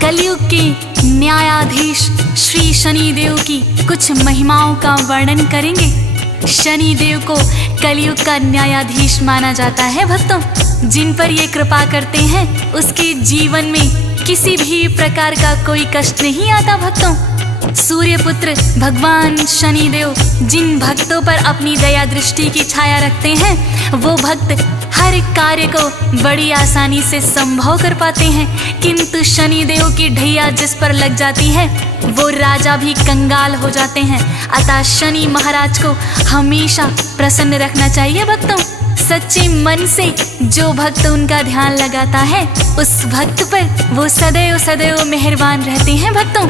कलयुग के न्यायाधीश श्री शनिदेव की कुछ महिमाओं का वर्णन करेंगे। शनिदेव को कलयुग का न्यायाधीश माना जाता है भक्तों। जिन पर ये कृपा करते हैं उसके जीवन में किसी भी प्रकार का कोई कष्ट नहीं आता भक्तों। सूर्यपुत्र भगवान शनिदेव जिन भक्तों पर अपनी दया दृष्टि की छाया रखते हैं वो भक्त हर कार्य को बड़ी आसानी से संभव कर पाते हैं। किंतु शनिदेव की ढैया जिस पर लग जाती है वो राजा भी कंगाल हो जाते हैं। अतः शनि महाराज को हमेशा प्रसन्न रखना चाहिए भक्तों। सच्चे मन से जो भक्त उनका ध्यान लगाता है उस भक्त पर वो सदैव सदैव मेहरबान रहते हैं भक्तों।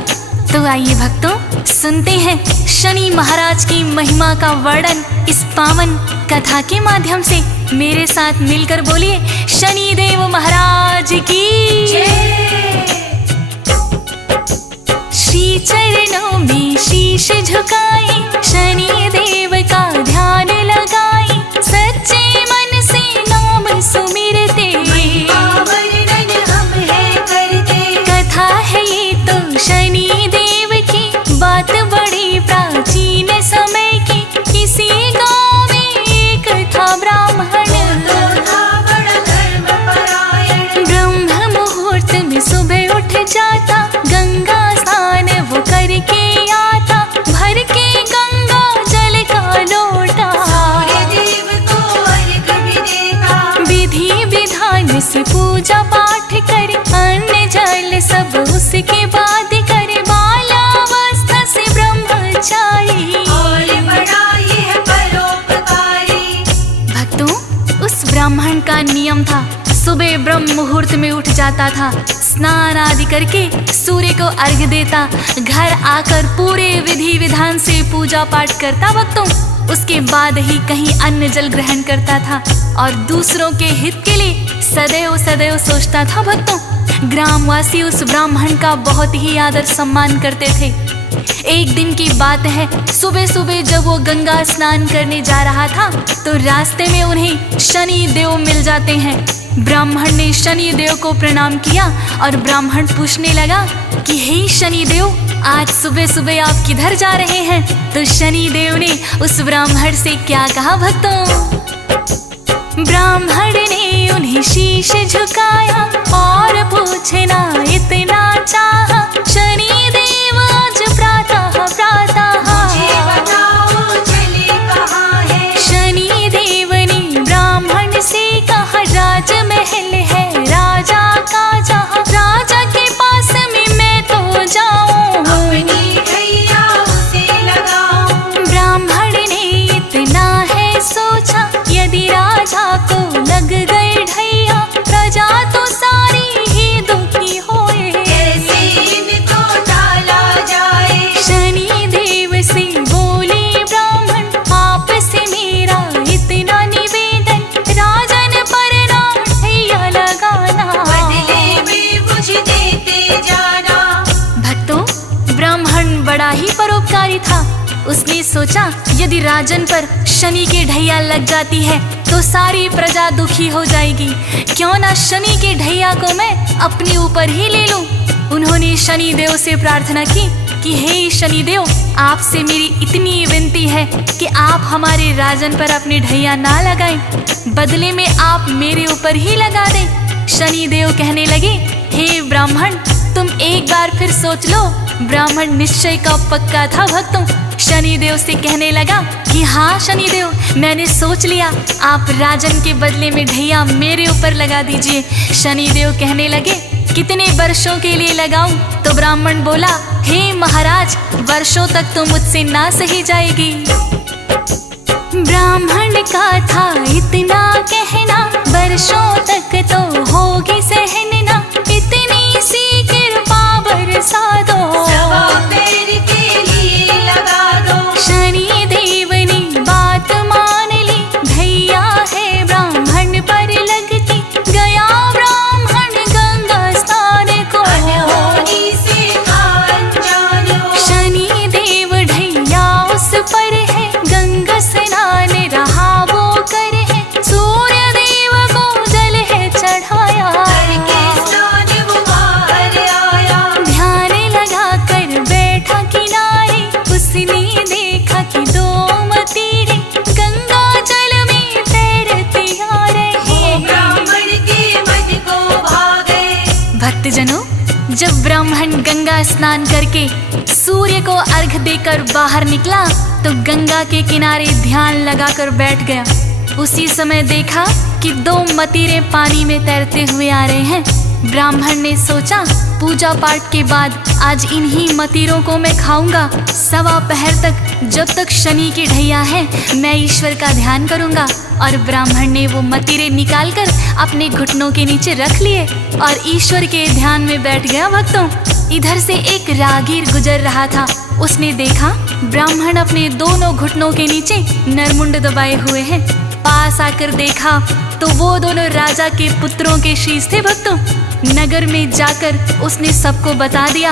तो आइए भक्तों सुनते हैं शनि महाराज की महिमा का वर्णन इस पावन कथा के माध्यम से। मेरे साथ मिलकर बोलिए शनिदेव महाराज की जय। श्री चरणों में शीश झुकाई शनिदेव का ध्यान लगाई, सच्चे मन से नाम सुमिरते कथा है ये तो शनिदेव की, बात बड़ी प्राचीन समय की। किसी गांव में एक था ब्राह्मण, ब्रह्म मुहूर्त में सुबह उठ जाता, गंगा स्नान वो करके आता, भर के गंगा जल का लोटा विधि विधान से पूजा पाठ करे, अन्न जल सब उसके बाद करे, बालावस्था से ब्रह्मचारी और बड़ा यह परोपकारी। भक्तों उस ब्राह्मण का नियम था सुबह ब्रह्म मुहूर्त में उठ जाता था, स्नान आदि करके सूर्य को अर्घ्य देता, घर आकर पूरे विधि विधान से पूजा पाठ करता भक्तों। उसके बाद ही कहीं अन्न जल ग्रहण करता था और दूसरों के हित के लिए सदैव सदैव सोचता था भक्तों। ग्रामवासी उस ब्राह्मण का बहुत ही आदर सम्मान करते थे। एक दिन की बात है, सुबह सुबह जब वो गंगा स्नान करने जा रहा था तो रास्ते में उन्हें शनि देव मिल जाते हैं। ब्राह्मण ने शनि देव को प्रणाम किया और ब्राह्मण पूछने लगा कि हे शनि देव, आज सुबह सुबह आप किधर जा रहे हैं? तो शनि देव ने उस ब्राह्मण से क्या कहा भक्तों? ब्राह्मण ने उन्हें शीश झुकाया और पूछना इतना चाहा, शनि देव आज प्रातः प्रातः मुझे बताओ चले कहाँ है? शनि देव ने ब्राह्मण से कहा राजमहल है राजा का, जहाँ राजा के पास में मैं तो जाऊं, अपनी ढैया उसे लगाऊं। ब्राह्मण ने इतना है सोचा, यदि राजा को लग गए ढैया प्रजा तो सारी ही दुखी होए, कैसे इनको टाला जाए? शनि देव से बोले ब्राह्मण, आपसे मेरा इतना निवेदन, राजन पर ना ढैया लगाना, बदले में मुझे देते जाना। भक्तों ब्राह्मण बड़ा ही परोपकारी था। उसने सोचा यदि राजन पर शनि के ढैया लग जाती है तो सारी प्रजा दुखी हो जाएगी, क्यों ना शनि के ढैया को मैं अपने ऊपर ही ले लूं। उन्होंने शनि देव से प्रार्थना की कि हे शनि देव, आपसे मेरी इतनी विनती है कि आप हमारे राजन पर अपनी ढैया ना लगाएं, बदले में आप मेरे ऊपर ही लगा दें। शनि देव कहने लगे, हे ब्राह्मण तुम एक बार फिर सोच लो। ब्राह्मण निश्चय का पक्का था भक्तों। शनि देव से कहने लगा कि हाँ शनि देव, मैंने सोच लिया, आप राजन के बदले में ढैया मेरे ऊपर लगा दीजिए। शनि देव कहने लगे कितने वर्षों के लिए लगाऊं? तो ब्राह्मण बोला, हे महाराज वर्षों तक तो मुझसे ना सही जाएगी। ब्राह्मण का था इतना कहना, वर्षों तक तो होगी सहना, इतनी सी कृपा बरसा दो, के लिए लगा दो। शनि देव ने बात मान ली, ढैया है ब्राह्मण पर लगती, गया ब्राह्मण गंगा स्नान को, शनि देव ढैया उस पर है, गंगा स्नान रहा वो कर है, सूर्य देव को जल है चढ़ाया, जब ब्राह्मण गंगा स्नान करके सूर्य को अर्घ देकर बाहर निकला तो गंगा के किनारे ध्यान लगाकर बैठ गया। उसी समय देखा कि 2 मतीरे पानी में तैरते हुए आ रहे हैं। ब्राह्मण ने सोचा पूजा पाठ के बाद आज इन्हीं मतीरों को मैं खाऊंगा। 1.25 पहर तक जब तक शनि की ढैया है मैं ईश्वर का ध्यान करूंगा। और ब्राह्मण ने वो मतीरे निकालकर अपने घुटनों के नीचे रख लिए और ईश्वर के ध्यान में बैठ गया। भक्तों, इधर से एक राहगीर गुजर रहा था। उसने देखा ब्राह्मण अपने दोनों घुटनों के नीचे नरमुंड दबाए हुए हैं। पास आकर देखा तो वो दोनों राजा के पुत्रों के शीश थे। भक्तों, नगर में जाकर उसने सबको बता दिया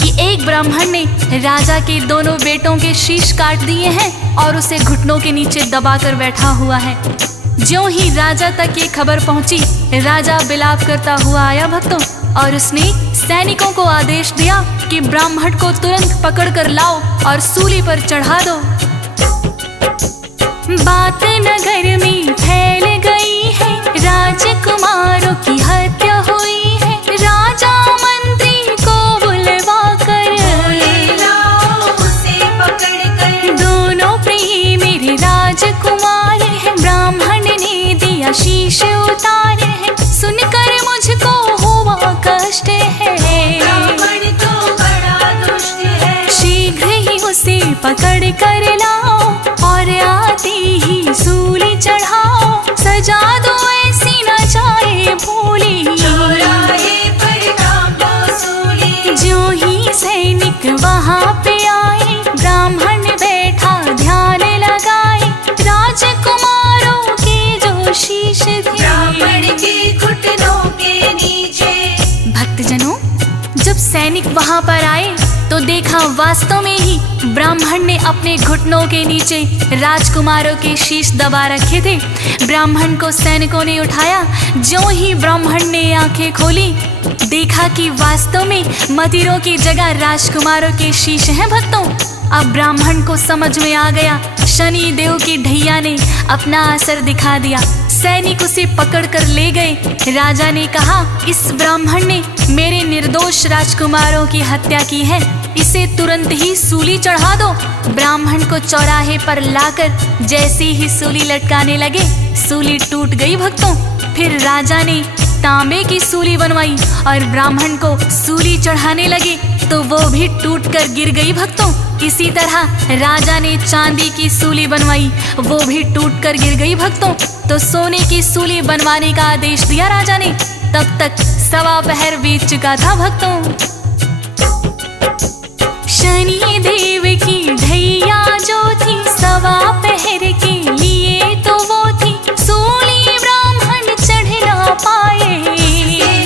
कि एक ब्राह्मण ने राजा के दोनों बेटों के शीश काट दिए हैं और उसे घुटनों के नीचे दबाकर बैठा हुआ है। ज्यों ही राजा तक ये खबर पहुंची, राजा बिलाप करता हुआ आया। भक्तों, और उसने सैनिकों को आदेश दिया कि ब्राह्मण को तुरंत पकड़ कर लाओ और सूली पर चढ़ा दो। बात नगर में फैल गई है, राजकुमारों की हत्या हुई है। राजा मंत्री को बुलवा कर उसे पकड़ कर, दोनों प्रिय मेरे राजकुमार हैं। ब्राह्मण ने दिया शीश उतारे हैं, सुनकर मुझको हुआ कष्ट है। ब्राह्मण तो बड़ा दुष्ट है, शीघ्र ही उसे पकड़ कर लाओ और आते ही सूली चढ़ाओ। सजा दो ऐसी न जाए भूली, चौराहे पर टांगो सूली। जो ही सैनिक वहाँ पे आए, ब्राह्मण बैठा ध्यान लगाए। राजकुमारों के जो शीश थे ब्राह्मण के घुटनों के नीचे। भक्तजनों, जब सैनिक वहाँ पर आए तो देखा वास्तव में ही ब्राह्मण ने अपने घुटनों के नीचे राजकुमारों के शीश दबा रखे थे। ब्राह्मण को सैनिकों ने उठाया। ज्यों ही ब्राह्मण ने आंखें खोली, देखा कि वास्तव में मतीरों की जगह राजकुमारों के शीश हैं। भक्तों, अब ब्राह्मण को समझ में आ गया शनि देव की ढैया ने अपना असर दिखा दिया। सैनिक उसे पकड़कर ले गए। राजा ने कहा, इस ब्राह्मण ने मेरे निर्दोष राजकुमारों की हत्या की है, इसे तुरंत ही सूली चढ़ा दो। ब्राह्मण को चौराहे पर लाकर जैसे ही सूली लटकाने लगे, सूली टूट गई। भक्तों, फिर राजा ने तांबे की सूली बनवाई और ब्राह्मण को सूली चढ़ाने लगे तो वो भी टूटकर गिर गई। भक्तों, इसी तरह राजा ने चांदी की सूली बनवाई, वो भी टूटकर गिर गई। भक्तों, तो सोने की सूली बनवाने का आदेश दिया राजा ने। तब तक 1.25 पहर बीत चुका था। भक्तों, शनि देव की ढैया जो थी 1.25 पहर के लिए तो वो थी। सूली ब्राह्मण चढ़ ना पाए,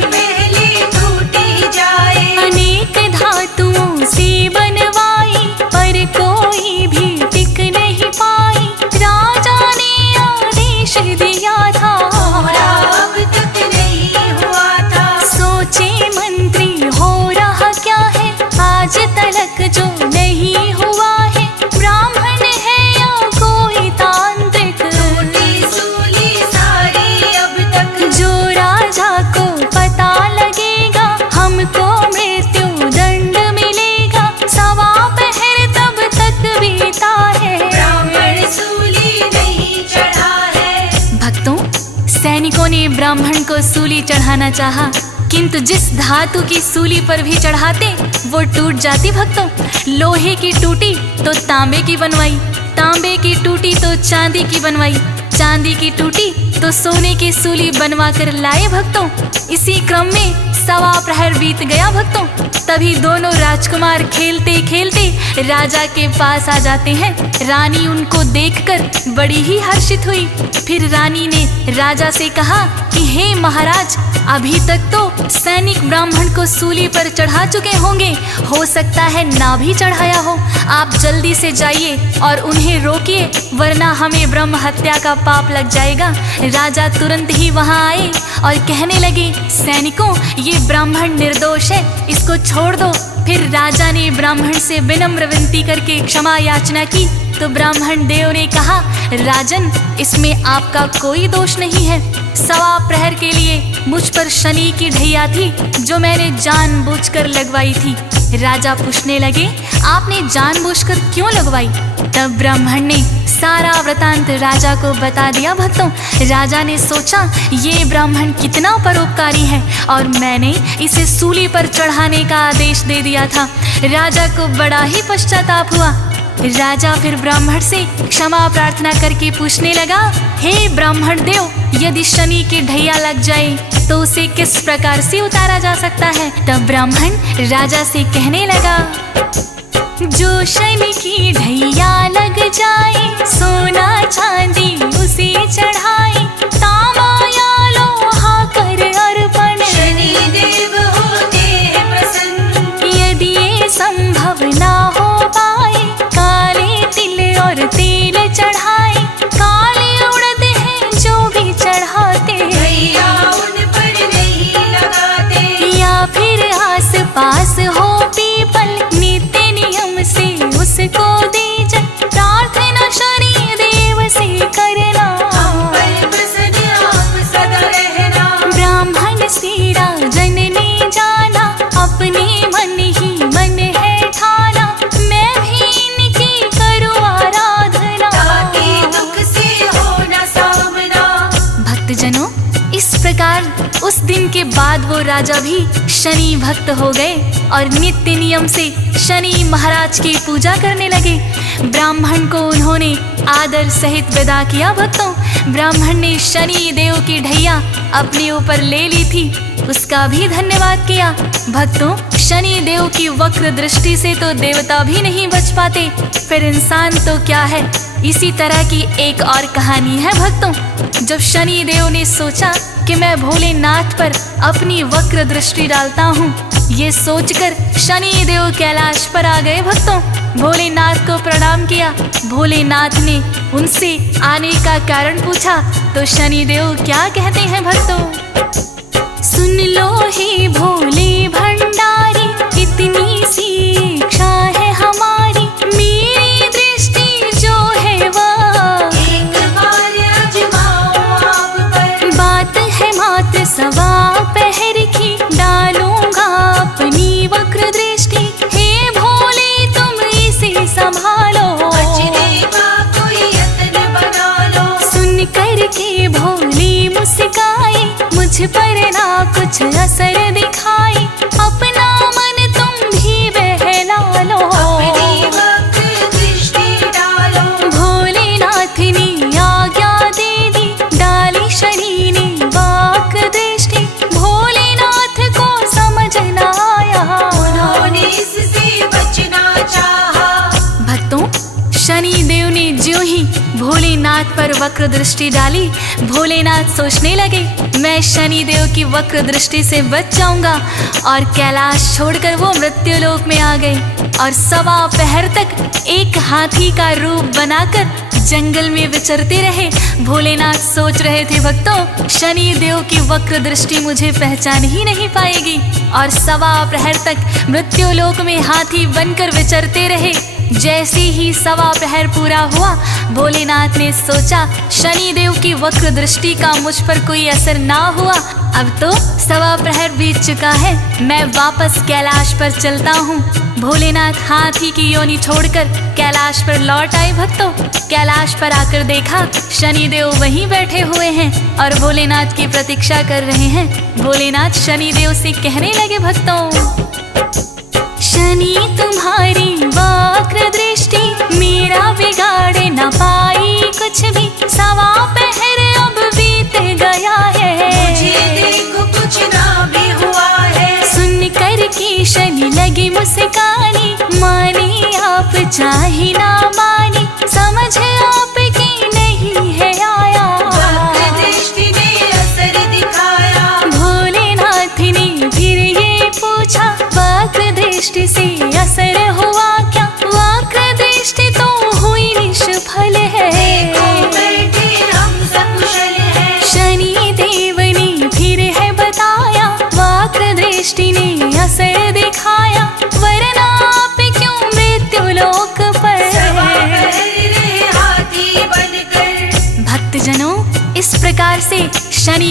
पहले टूटी जाए। अनेक धातुओं से बनवाई पर कोई भी टिक नहीं पाई। राजा ने आदेश दिया था, अब तक नहीं हुआ था। सोचे मंत्री हो रहा क्या है, आज तलक जो नहीं हुआ है। ब्राह्मण है या कोई तांत्रिक, टूटी सूली सारी अब तक। जो राजा को पता लगेगा हमको मृत्यु दंड मिलेगा। 1.25 पहर तब तक बीता है, ब्राह्मण सूली नहीं चढ़ा है। भक्तों, सैनिकों ने ब्राह्मण को सूली चढ़ाना चाहा, किंतु जिस धातु की सूली पर भी चढ़ाते वो टूट जाती। भक्तों, लोहे की टूटी तो तांबे की बनवाई, तांबे की टूटी तो चांदी की बनवाई, चांदी की टूटी तो सोने की सूली बनवा कर लाए। भक्तों, इसी क्रम में 1.25 प्रहर बीत गया। भक्तों, तभी दोनों राजकुमार खेलते खेलते राजा के पास आ जाते हैं। रानी उनको देखकर बड़ी ही हर्षित हुई। फिर रानी ने राजा से कहा कि हे महाराज, अभी तक तो सैनिक ब्राह्मण को सूली पर चढ़ा चुके होंगे, हो सकता है ना भी चढ़ाया हो। आप जल्दी से जाइए और उन्हें रोकिए, वरना हमें ब्रह्म हत्या का पाप लग जाएगा। राजा तुरंत ही वहां आए और कहने लगे, सैनिकों, ये ब्राह्मण निर्दोष है, इसको छोड़ दो। फिर राजा ने ब्राह्मण से विनम्र विनती करके क्षमा याचना की तो ब्राह्मण देव ने कहा, राजन, इसमें आपका कोई दोष नहीं है। सवा प्रहर के लिए मुझ पर शनि की ढैया थी जो मैंने जानबूझकर लगवाई थी। राजा पूछने लगे, आपने जानबूझकर क्यों लगवाई? तब ब्राह्मण ने सारा वृतांत राजा को बता दिया। भक्तों, राजा ने सोचा ये ब्राह्मण कितना परोपकारी है और मैंने इसे सूली पर चढ़ाने का आदेश दे दिया था। राजा को बड़ा ही पश्चाताप हुआ। राजा फिर ब्राह्मण से क्षमा प्रार्थना करके पूछने लगा, हे ब्राह्मण देव, यदि शनि की ढैया लग जाए तो उसे किस प्रकार से उतारा जा सकता है? तब ब्राह्मण राजा से कहने लगा, जो शनि की ढैया लग जाए सोना चांदी उसे चढ़ाए, तांबा या लोहा कर अर्पण शनि देव होते हैं प्रसन्न। यदि ये संभव ना हो पाए, काले तिल और तेल चढ़ाए, काले उड़द हैं जो भी चढ़ाते, भैया उन पर नहीं लगाते। या फिर आस पास हो पीपल, नित्य नियम से उसको दीजन, प्रार्थना शनि देव से करना, हम पर प्रसन्न आप सदा रहना। ब्राह्मण से राजन ने जाना, अपने मन ही मन है ठाना, मैं भी इनकी करूँ आराधना, ताकि दुख से हो न सामना। भक्तजनों, इस प्रकार उस दिन के बाद वो राजा भी शनि भक्त हो गए और नित्य नियम से शनि महाराज की पूजा करने लगे। ब्राह्मण को उन्होंने आदर सहित विदा किया। भक्तों, ब्राह्मण ने शनि देव की ढैया अपने ऊपर ले ली थी, उसका भी धन्यवाद किया। भक्तों, शनि देव की वक्र दृष्टि से तो देवता भी नहीं बच पाते, फिर इंसान तो क्या है। इसी तरह की एक और कहानी है भक्तों। जब शनि देव ने सोचा कि मैं भोलेनाथ पर अपनी वक्र दृष्टि डालता हूँ, ये सोचकर शनि देव कैलाश पर आ गए। भक्तों, भोलेनाथ को प्रणाम किया। भोलेनाथ ने उनसे आने का कारण पूछा तो शनि देव क्या कहते हैं भक्तों? सुन लो हे भोले भंडारी, इतनी सी इच्छा है हमारी, मेरी दृष्टि जो है वह एक बार आजमाओ आप पर। बात है मात्र सवा पहर की, डालूंगा अपनी वक्र दृष्टि, हे भोले तुम इसे संभालो, बचने का कोई यत्न बना लो। सुन कर के भोले मुस्काए, मुझ पर ना कुछ असर दिखाए, अपना मन तुम भी बहला लो, अपनी वक्र दृष्टि डालो। भोलेनाथ ने आज्ञा दे दी, डाली शनि ने वाक दृष्टि, भोलेनाथ को समझ न आया, उन्होंने इससे बचना चाहा। भक्तों, शनि देव ने ज्यों ही भोलेनाथ पर वक्र दृष्टि डाली, भोलेनाथ सोचने लगे मैं शनि देव की वक्र दृष्टि से बच जाऊंगा, और कैलाश छोड़कर वो मृत्युलोक में आ गए और सवा पहर तक एक हाथी का रूप बनाकर जंगल में विचरते रहे। भोलेनाथ सोच रहे थे, भक्तों, शनि देव की वक्र दृष्टि मुझे पहचान ही नहीं पाएगी, और सवा प्रहर तक मृत्युलोक में हाथी बनकर विचरते रहे। जैसे ही सवा प्रहर पूरा हुआ, भोलेनाथ ने सोचा शनि देव की वक्र दृष्टि का मुझ पर कोई असर ना हुआ, अब तो सवा प्रहर बीत चुका है, मैं वापस कैलाश पर चलता हूँ। भोलेनाथ हाथी की योनि छोड़कर कैलाश पर लौट आए। भक्तों, कैलाश पर आकर देखा शनि देव वहीं बैठे हुए हैं और भोलेनाथ की प्रतीक्षा कर रहे हैं। भोलेनाथ शनि देव से कहने लगे, भक्तों, शनि तुम्हारी वक्र दृष्टि मेरा बिगाड़ न पाई कुछ भी, सवा पहर अब बीत गया है, मुझे देखो कुछ ना भी हुआ है। सुन कर के शनि लगी मुस्कानी, माने आप चाहे ना माने, समझ आपकी नहीं है आया, वक्र दृष्टि ने असर दिखाया। भोलेनाथ ने फिर ये पूछा, वक्र दृष्टि से असर हुआ क्या? वक्र दृष्टि तो हुई निष्फल है, देखो बैठे हम सकुशल हैं। शनि देव ने फिर है बताया, वक्र दृष्टि ने असर दिखाया, वरना आप क्यों मृत्युलोक पर सवा पहर हाथी बनकर। भक्तजनों, इस प्रकार से शनि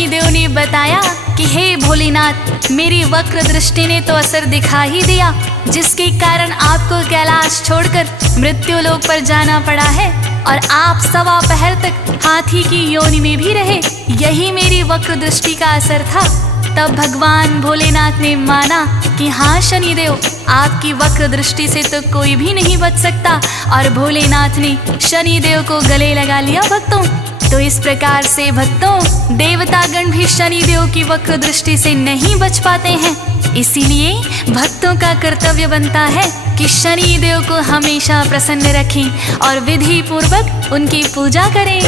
मेरी वक्र दृष्टि ने तो असर दिखा ही दिया, जिसके कारण आपको कैलाश छोड़कर मृत्यु लोक पर जाना पड़ा है और आप सवा पहर तक हाथी की योनि में भी रहे। यही मेरी वक्र दृष्टि का असर था। तब भगवान भोलेनाथ ने माना कि हाँ शनिदेव, आपकी वक्र दृष्टि से तो कोई भी नहीं बच सकता, और भोलेनाथ ने शनिदेव को गले लगा लिया भक्तों। तो इस प्रकार से भक्तों, देवतागण भी शनिदेव की वक्र दृष्टि से नहीं बच पाते हैं। इसीलिए भक्तों का कर्तव्य बनता है कि शनिदेव को हमेशा प्रसन्न रखें और विधि पूर्वक उनकी पूजा करें।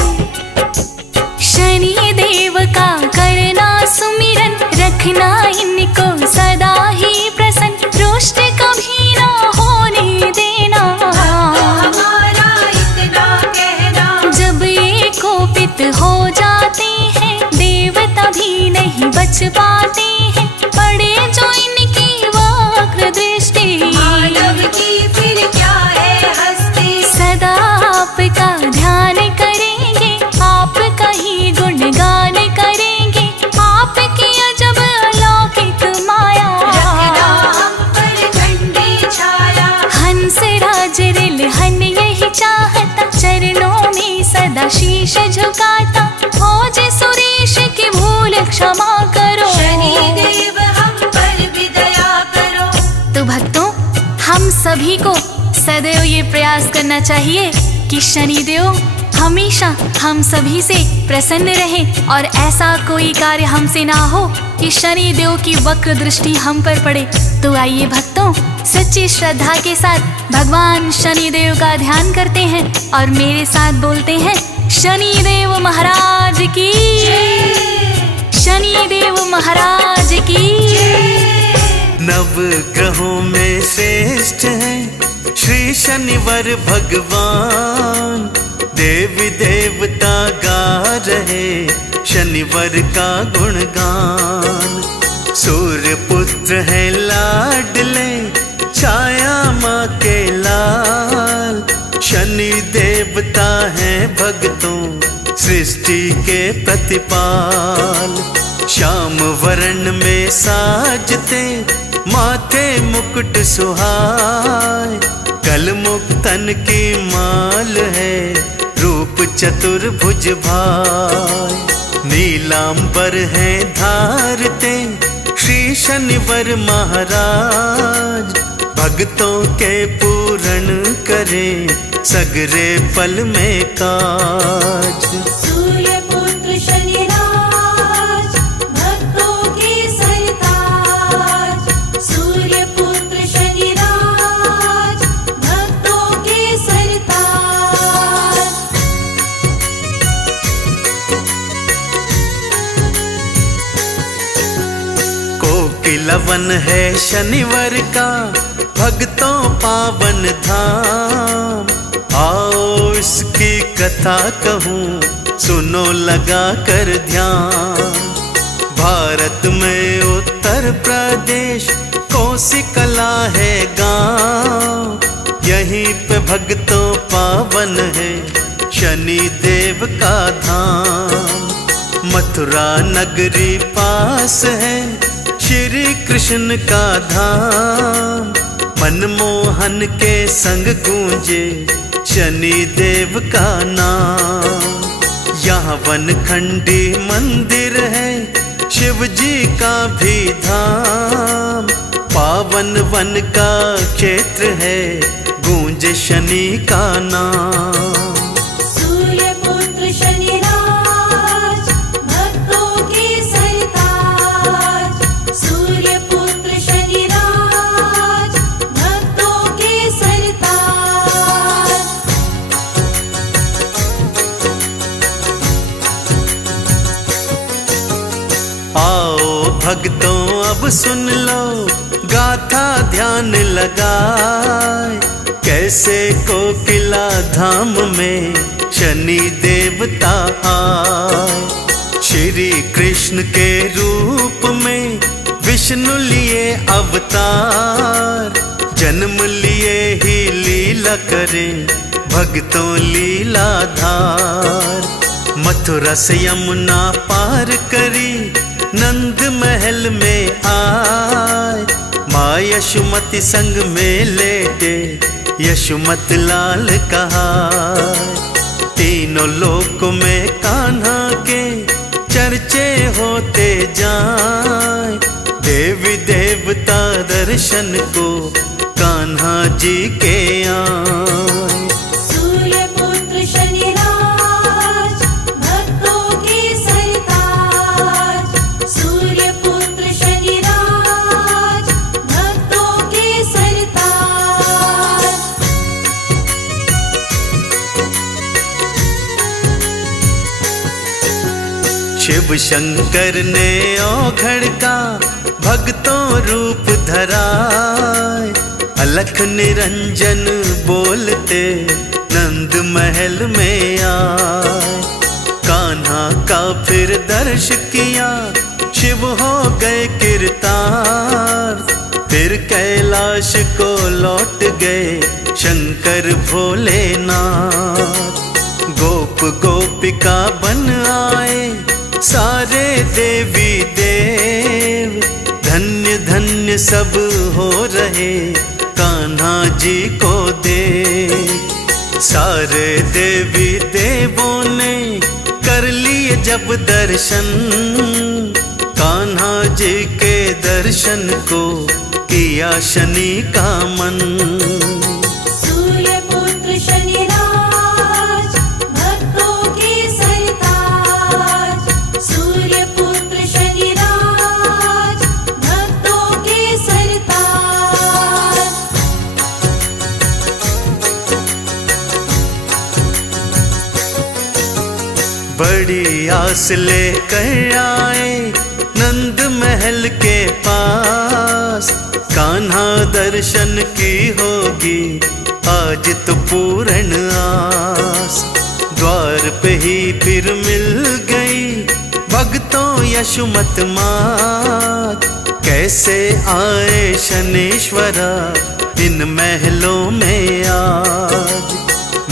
शनि देव का करना सुमिरन, रखना इनको सदा ही प्रसन्न, रुष्ट कभी ना होने देना। हमारा इतना कहना, जब ये कोपित हो जाते हैं देवता भी नहीं बच पाते हैं, पड़े जो इनकी वक्र दृष्टि। मानव की फिर क्या है हस्ती, सदा आपका ध्यान करेंगे, आपका ही गुणगान करेंगे, आपकी अजब अलौकिक माया। रखना हम पर ठंडी छाया, हंस राज रिलहन यही चाहता, चरणों में सदा शीश झुकाता, खोज सुरेश की भूल क्षमा करो। शनि देव हम पर भी दया करो। तो भक्तों, हम सभी को सदैव ये प्रयास करना चाहिए कि शनिदेव हमेशा हम सभी से प्रसन्न रहे और ऐसा कोई कार्य हमसे ना हो कि शनिदेव की वक्र दृष्टि हम पर पड़े। तो आइए भक्तों, सच्ची श्रद्धा के साथ भगवान शनिदेव का ध्यान करते हैं और मेरे साथ बोलते हैं, शनिदेव महाराज की, शनिदेव महाराज की। नव ग्रहों में श्रेष्ठ हैं श्री शनिवार भगवान, देवी देवता गा रहे शनिवार का गुणगान। सूर्य पुत्र है लाडले, छाया माँ के लाल, शनि देवता है भक्तों सृष्टि के प्रतिपाल। श्याम वर्ण में साजते माथे मुकुट सुहाय, कल मुक्तन की माल है रूप चतुर्भुज भाय। नीलांबर है धारते श्री शनिवार महाराज, भक्तों के पूर्ण करें सगरे पल में काज। सूर्य पुत्र शनिराज, भक्तों के सरताज। सूर्य पुत्र शनिराज, भक्तों के सरताज। कोकिलवन है शनिवार का भक्तों पावन धाम, आओ इसकी कथा कहूँ सुनो लगा कर ध्यान। भारत में उत्तर प्रदेश कोसिकला है गांव, यहीं पे भक्तों पावन है शनि देव का धाम। मथुरा नगरी पास है श्री कृष्ण का धाम, मनमोहन के संग गूंजे शनि देव का नाम। यहाँ वनखंडी मंदिर है शिव जी का भी धाम, पावन वन का क्षेत्र है गूंजे शनि का नाम। सूर्य पुत्र शनिराज, भक्तों के सरताज। सूर्य पुत्र शनिराज, भक्तों के सरताज। आओ भक्तों अब सुन लो गाथा ध्यान लगाए, कैसे कोकिला धाम में शनि देवता आए। श्री कृष्ण के रूप में विष्णु लिए अवतार, जन्म लिए ही लीला करें भक्तों लीलाधार। मथुरा से यमुना पार करी नंद महल में आए, माँ यशोमती संग में लेटे यशोमत लाल कहा। तीनों लोक में कान्हा के चर्चे होते जाए, देवी देवता दर्शन को कान्हा जी के आए। सूर्यपुत्र शनिराज भक्तों के सरताज, सूर्यपुत्र शनिराज भक्तों के सरताज। शिव शंकर ने औघड़ का भक्तों रूप धराए, अलख निरंजन बोलते नंद महल में आए। कान्हा का फिर दर्श किया, शिव हो गए किरतार, फिर कैलाश को लौट गए शंकर भोलेनाथ। गोप गोपिका बन आए सारे देवी देव, धन्य धन्य सब हो रहे कान्हा जी को देख। सारे देवी देवों ने कर लिए जब दर्शन, कान्हा जी के दर्शन को किया शनि का मन। सूर्यपुत्र शनिराज भक्तों के सरताज, सूर्यपुत्र शनिराज भक्तों के सरताज। बड़ी आस लेकर आए नंद महल के पास, कान्हा दर्शन की होगी आज तो पूर्ण आस। द्वार पे ही फिर मिल गई भक्तों यशोमत मात, कैसे आए शनीश्वरा इन महलों में आज।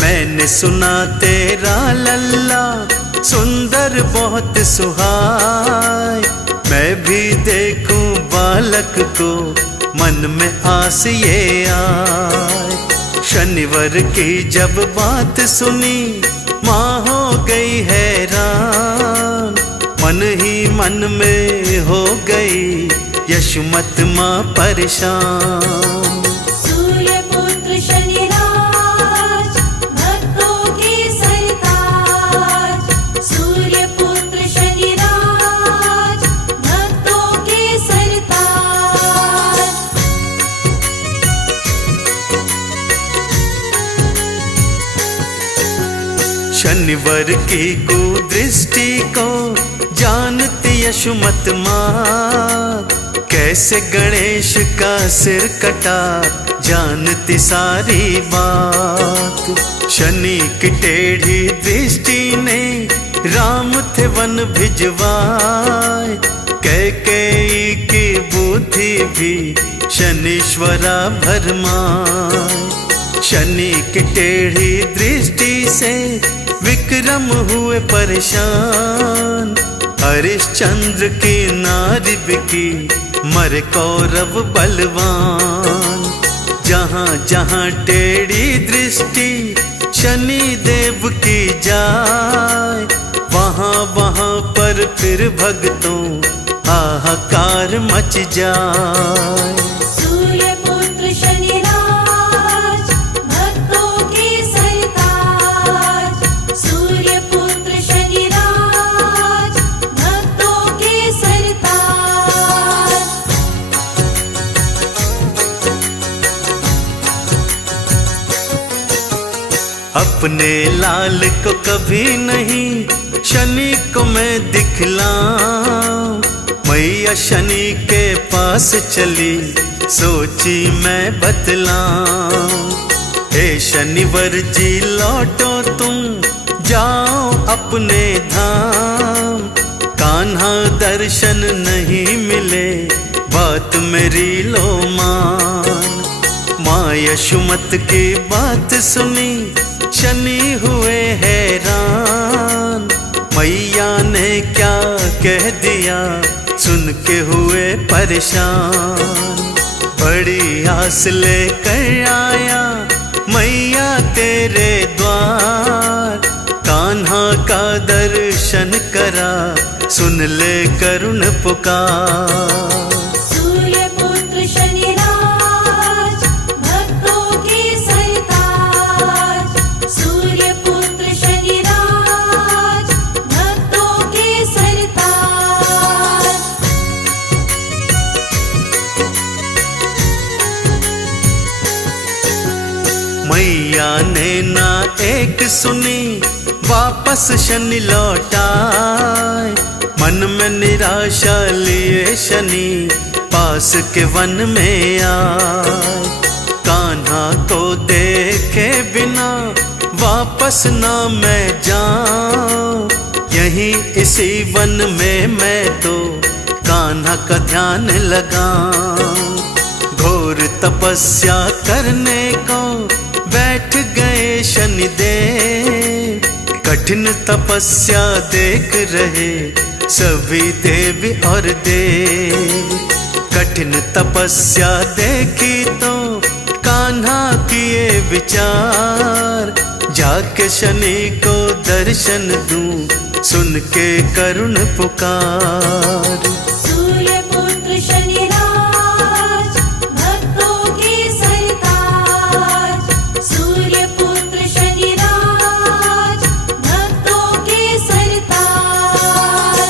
मैंने सुना तेरा लल्ला सुंदर बहुत सुहाए, मैं भी देखूं बालक को मन में आस ये आए। शनिवार की जब बात सुनी माँ हो गई हैरान, मन ही मन में हो गई यशोमत माँ परेशान। सूर्यपुत्र शनिराज भक्तों के सरताज, सूर्यपुत्र शनिराज भक्तों के सरताज। शनिवार की कुदृष्टि को जानती यशोमत माँ, कैसे गणेश का सिर कटा जानती सारी बात। शनि की टेढ़ी दृष्टि ने राम थे वन भिजवाए, कैकेयी की बुद्धि भी शनीश्वरा भरमाए। शनि की टेढ़ी दृष्टि से विक्रम हुए परेशान, हरिश्चंद्र की नारी बिकी मर कौरव बलवान। जहाँ जहाँ टेढ़ी दृष्टि शनि देव की जाए, वहाँ वहाँ पर फिर भक्तों हाहाकार मच जाए। सूर्यपुत्र शनिराज भक्तों के सरताज, सूर्यपुत्र शनिराज भक्तों के सरताज। अपने लाल को कभी नहीं शनि को मैं दिखलाऊं, मैया शनि के पास चली सोची मैं बतलाऊं। हे शनिवार जी लौटो तुम जाओ अपने धाम, कान्हा दर्शन नहीं मिले बात मेरी लो मान। माँ यशोमत की बात सुनी शनि हुए हैरान, मैया ने क्या कह दिया सुन के हुए परेशान। बड़ी आस लेकर आया मैया तेरे द्वार, कान्हा का दर्शन करा सुन ले करुण पुकार। सूर्य पुत्र शनिराज भक्तों के सरताज, सूर्य पुत्र शनिराज भक्तों के सरताज। मैया ने ना एक सुनी वापस शनि लौटाए, मन में निराशा लिए शनि पास के वन में आए। कान्हा को देखे बिना वापस ना मैं जाऊं, यहीं इसी वन में मैं तो कान्हा का ध्यान लगाऊं। घोर तपस्या करने को बैठ गए शनिदेव, कठिन तपस्या देख रहे सभी देवी और देव। कठिन तपस्या देखी तो कान्हा किए विचार, जाके शनि को दर्शन दूं सुन के करुण पुकार। सूर्य पुत्र शनिराज भक्तों के सरताज, सूर्य पुत्र शनिराज भक्तों के सरताज।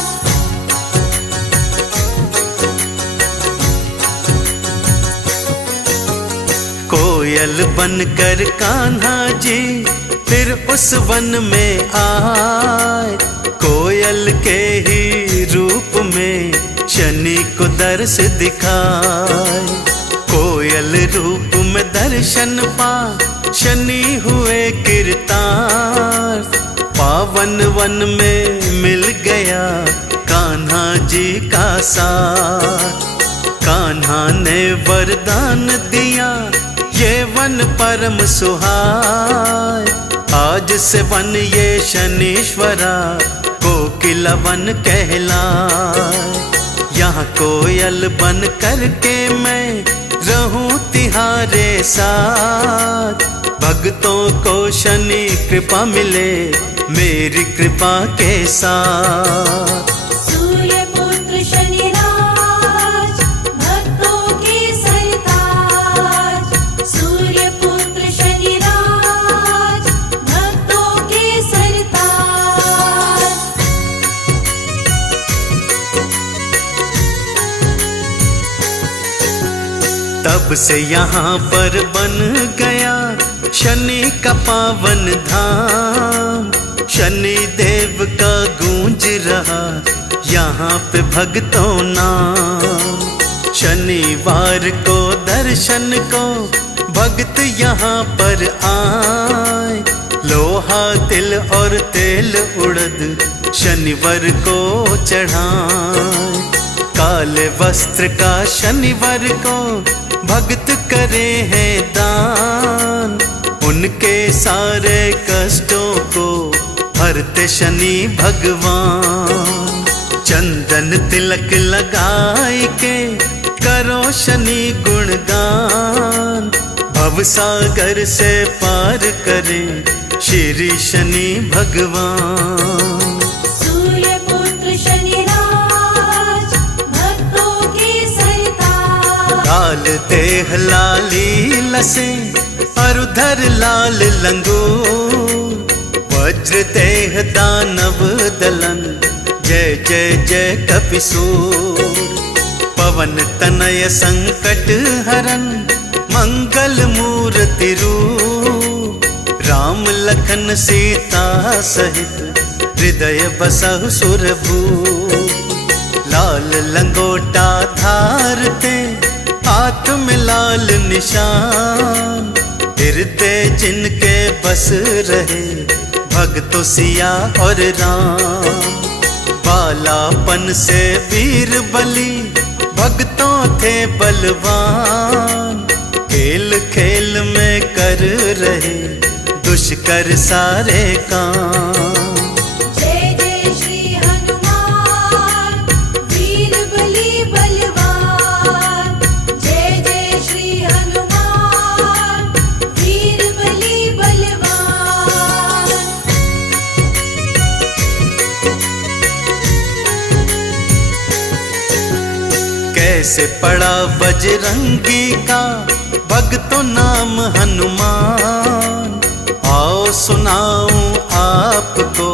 कोयल बनकर कान्हा जी फिर उस वन में आए, कोयल के ही रूप में शनि को दर्श दिखाए। कोयल रूप में दर्शन पा शनि हुए कीर्तार, पावन वन में मिल गया कान्हा जी का साथ। कान्हा ने वरदान दिया ये वन परम सुहाय, आज से वन ये शनीश्वरा कोकिला वन कहलाए। यहाँ कोयल बन करके मैं रहूं तिहारे साथ, भक्तों को शनि कृपा मिले मेरी कृपा के साथ। सूर्य पुत्र शनिराज भक्तों के सरताज, सूर्य पुत्र शनिराज भक्तों के सरताज। तब से यहाँ पर बन गया शनि का पावन धाम, शनि देव का गूंज रहा यहाँ पे भक्तों नाम। शनिवार को दर्शन को भक्त यहाँ पर आए, लोहा तिल और तेल उड़द शनिवार को चढ़ाए। काले वस्त्र का शनिवार को भक्त करे हैं दान, उनके सारे कष्टों को हरते शनि भगवान। चंदन तिलक लगाए के करो शनि गुणगान, भवसागर से पार करे श्री शनि भगवान। सूर्य पुत्र शनिराज भक्तों के सरताज, लाल देह लाली लसे अरुधर लाल लंगूर, वज्र देह दानव दलन जय जय जय कपिसूर। पवन तनय संकट हरन मंगल मूर्ति रूप, राम लखन सीता सहित हृदय बसहु सुरभूप। लाल लंगोटा धारते हाथ में लाल निशान, हृदय जिनके बस रहे भक्तों सिया और राम। बालापन से वीर बलि भक्तों थे बलवान, खेल खेल में कर रहे दुष्कर सारे काम। जय जय श्री हनुमान वीर बलि जैसे पड़ा बजरंगी का भक्तों नाम हनुमान। आओ सुनाऊं आपको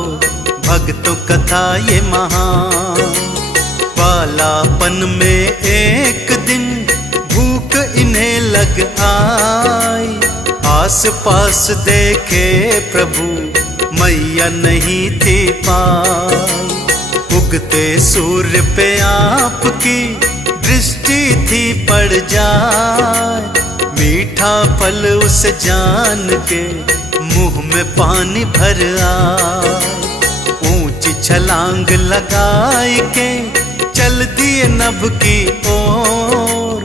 भक्तों कथा ये महान। बालापन में एक दिन भूख इन्हें लग आई, आस पास देखे प्रभु मैया नहीं थी पाई। उगते सूर्य पे आपकी दृष्टि थी पड़ जाए, मीठा फल उसे जान के मुंह में पानी भर आए। ऊंची छलांग लगाए के चल दिए नभ की ओर,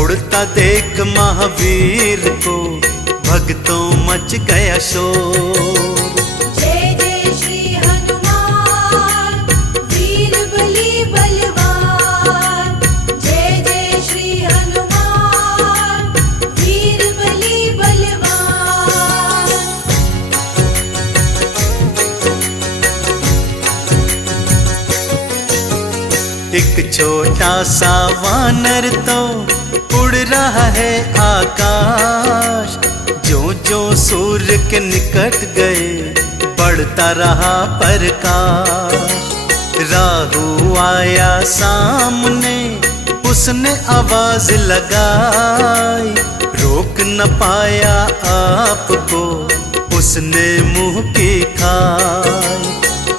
उड़ता देख महावीर को भक्तों मच गया शोर। जय जय श्री हनुमान वीर बली बलवान। जय जय श्री हनुमान वीर बली बलवान। एक छोटा सा वानर तो उड़ रहा है आकाश, जो जो सूर्य के निकट गए बढ़ता रहा प्रकाश। राहु आया सामने उसने आवाज लगाई, रोक न पाया आपको उसने मुंह की खाई।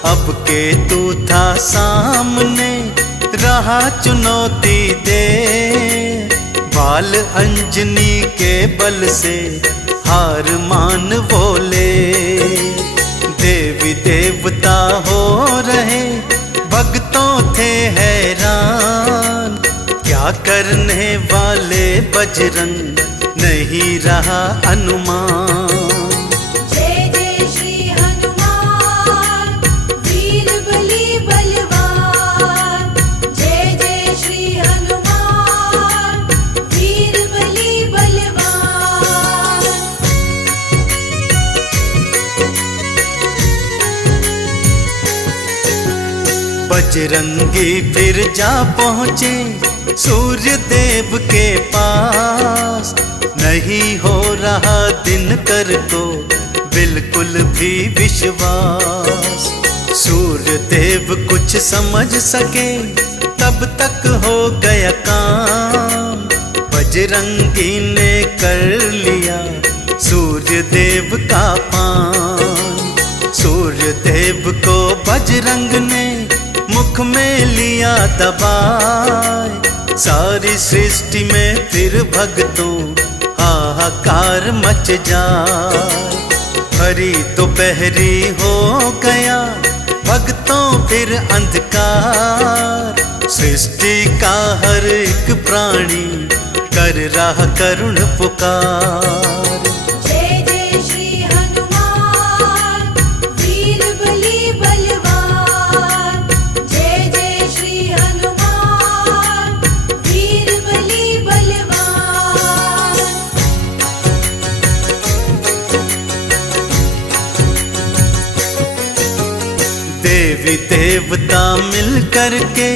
अब केतु था सामने रहा चुनौती दे, बाल अंजनी के बल से हार मान बोले। देवी देवता हो रहे भक्तों थे हैरान, क्या करने वाले बजरंग नहीं रहा अनुमान। जय जय श्री हनुमान वीर बली बलवान। जय जय श्री हनुमान वीर बली बलवान। बजरंगी फिर जा पहुँचे सूर्य देव के पास, नहीं हो रहा दिनकर को बिल्कुल भी विश्वास। सूर्य देव कुछ समझ सके तब तक हो गया काम, बजरंगी ने कर लिया सूर्य देव का पान। सूर्य देव को बजरंग ने मुख में लिया दबाए, सारी सृष्टि में फिर भक्तों हाहाकार मच जाए। हरी दोपहरी हो गया भक्तों फिर अंधकार, सृष्टि का हर एक प्राणी कर रहा करुण पुकार। जय जय श्री हनुमान वीर बली बलवान। जय जय श्री हनुमान वीर बली बलवान। देवी देवता मिल करके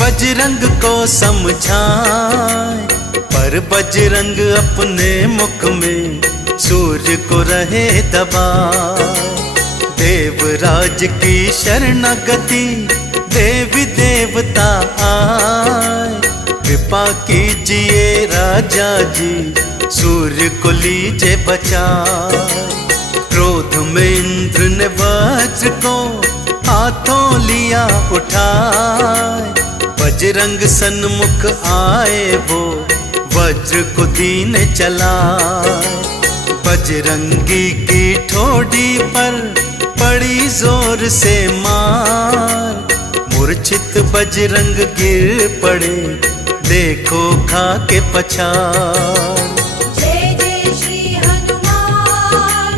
बजरंग को समझाए, पर बजरंग अपने मुख में सूर्य को रहे दबाए। देवराज की शरणागति देवी देवता आए, कृपा कीजिए राजा जी सूर्य को लीजिए बचाए। क्रोध में इंद्र ने वज्र को हाथों लिया उठाए, बजरंग सन्मुख आए वो वज्र को दीन चलाए। बजरंगी की ठोड़ी पर पड़ी जोर से मार, मूर्छित बजरंग गिर पड़े देखो खा के पछाड़। जय जय श्री हनुमान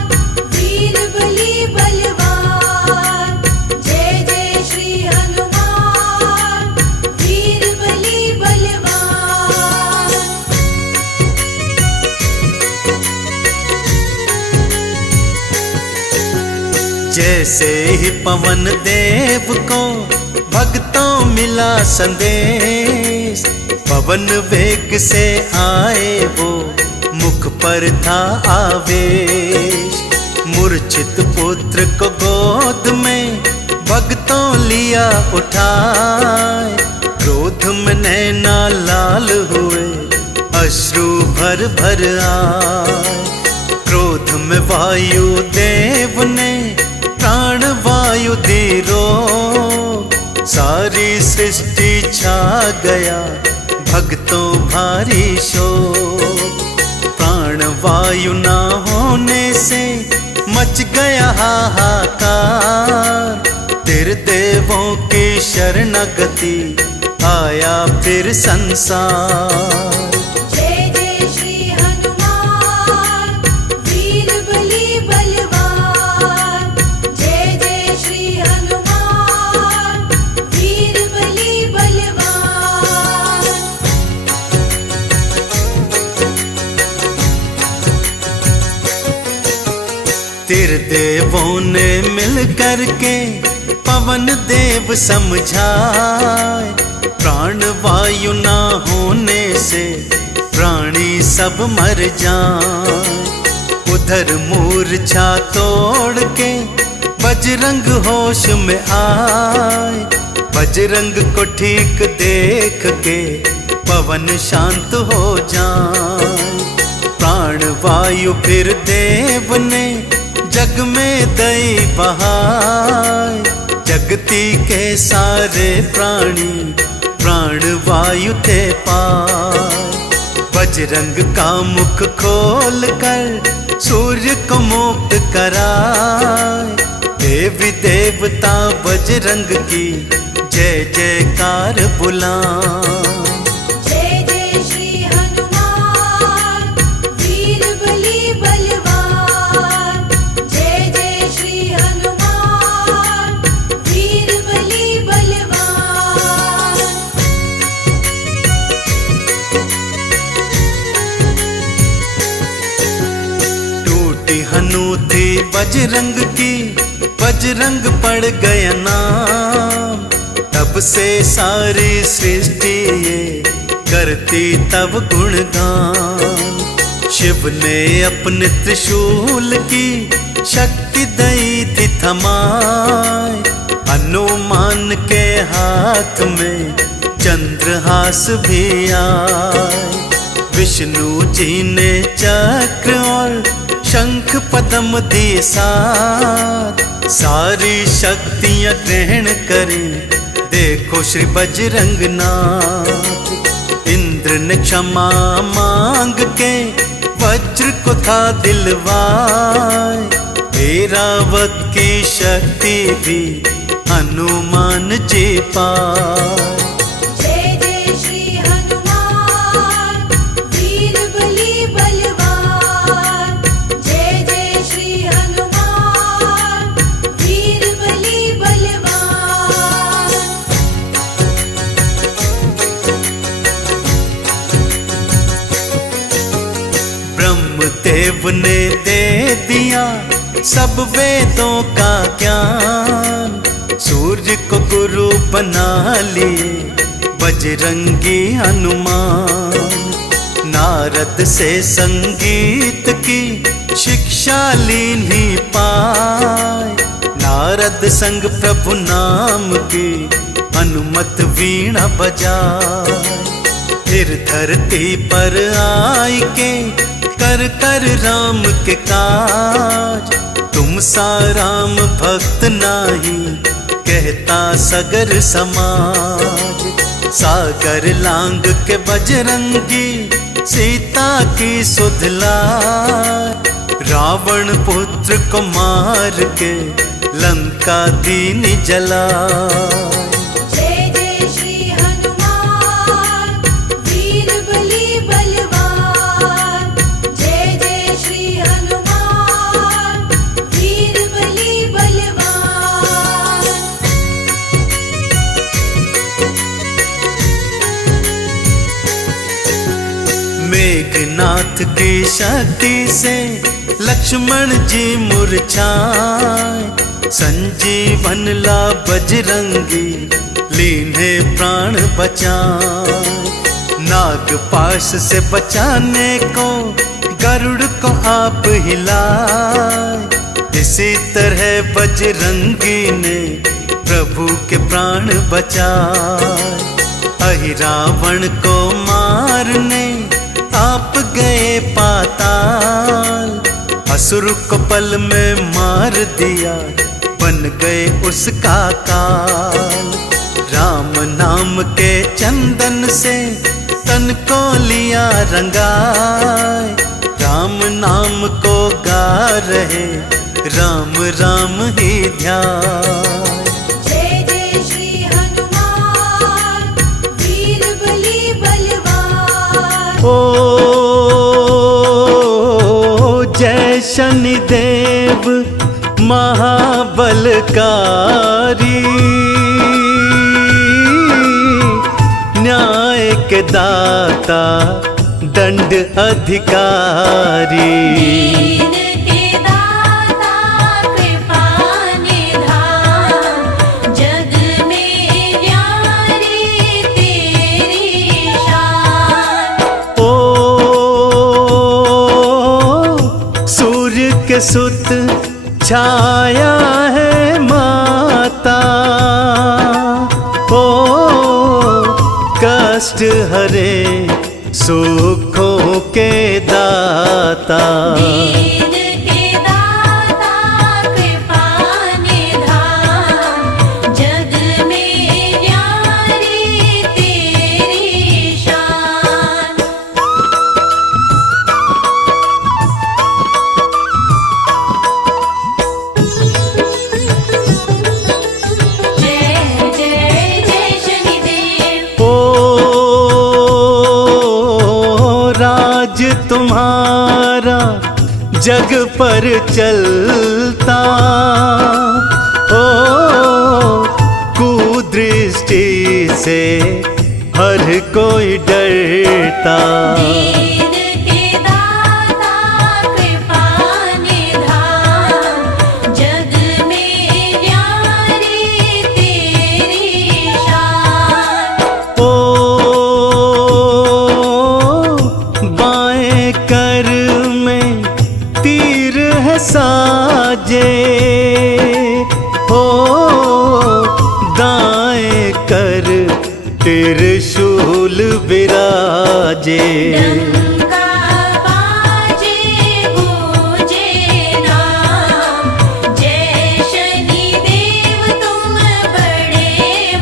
वीर बली बलवान। जय जय श्री हनुमान वीर बली बलवान। जैसे ही पवन देव को भक्तों मिला संदेश, पवन वेग से आए वो, मुख पर था आवेश। मूर्छित पुत्र को गोद में भक्तों लिया उठाए। क्रोध में नैना लाल हुए, अश्रु भर भर आए। क्रोध में वायु देव ने प्राण वायु दी रोक। सारी सृष्टि छा गया भक्तों भारी शोक। प्राण वायु ना होने से मच गया हाहाकार। देवों की शरणागति आया फिर संसार। जय जय श्री हनुमान वीर बली बलवान। जय जय श्री हनुमान वीर बली बलवान। देवों ने मिल करके पवन देव समझाए। प्राण वायु ना होने से प्राणी सब मर जाए। उधर मूर्छा तोड़ के बजरंग होश में आए। बजरंग को ठीक देख के पवन शांत हो जाए। प्राण वायु फिर देव ने जग में दई बहाए। जगती के सारे प्राणी प्राण वायु थे पाए। बजरंग का मुख खोल कर सूर्य को मुक्त कराए। देवी देवता बजरंग की जय जयकार बुलाए। जय जय श्री हनुमान वीर बली बलवान। जय जय श्री हनुमान वीर बली बलवान। टूटी हनूती बजरंग की, बजरंग पड़ गया नाम। तब से सारी सृष्टि ये करती तब गुणगान। शिव ने अपने त्रिशूल की शक्ति दई थी थमाए। हनुमान के हाथ में चंद्रहास भी आए। विष्णु जी ने चक्र और शंख पद्म दिए साथ। सारी शक्तियां ग्रहण करें देखो श्री बजरंग नाथ। इंद्र ने क्षमा मांग के वज्र को था दिलवाए। ऐरावत की शक्ति भी हनुमान जी पाए। जय जय श्री हनुमान वीर बली बलवान। जय जय श्री हनुमान वीर बली बलवान। ब्रह्मदेव ने दे दिया सब वेदों का ज्ञान। सूर्य को गुरु बना लिए बजरंगी हनुमान। नारद से संगीत की शिक्षा लीनी पाए। नारद संग प्रभु नाम की हनुमत वीणा बजाए। फिर धरती पर आई के कर कर राम के काज। तुम सा राम भक्त नाही कहता सगर समाज। सागर लांग के बजरंगी सीता की सुधला। रावण पुत्र को मार के लंका दीन जला। जय जय श्री हनुमान वीर बली बलवान। जय जय श्री हनुमान वीर बली बलवान। मेघनाथ की शक्ति से लक्ष्मण जी मूर्छाए। संजीवन ला बजरंगी लीने प्राण बचाए। नाग पाश से बचाने को गरुड़ को आप हिलाए। इसी तरह बजरंगी ने प्रभु के प्राण बचाए। अहिरावण को मारने आप गए पाताल, असुर को पल में मार दिया, बन गए उसका काल। राम नाम के चंदन से तन को लिया रंगाए, राम नाम को गा रहे राम राम ही ध्यान। जय जय श्री हनुमान वीर बली बलवान। ओ जय शनिदेव महाबलकारी, न्याय के दाता दंड अधिकारी। दीन के दाता कृपा निधान, जग में न्यारी तेरी शान। ओ सूर्य के सुत छाया है माता, ओ कष्ट हरे सुखों के दाता। दीन के दाता कृपा निधान, जग में न्यारी तेरी शान। जय जय जय शनिदेव। राज तुम्हारा जग पर चलता, ओ कुदृष्टि से हर कोई डरता। दीन के दाता कृपा निधान, जग में न्यारी तेरी शान। ओ बाएं कर में तीर है साजे, ओ दाएं कर त्रिशूल विराजे। डंका बाजे गूंजे नाम, जय शनिदेव तुम बड़े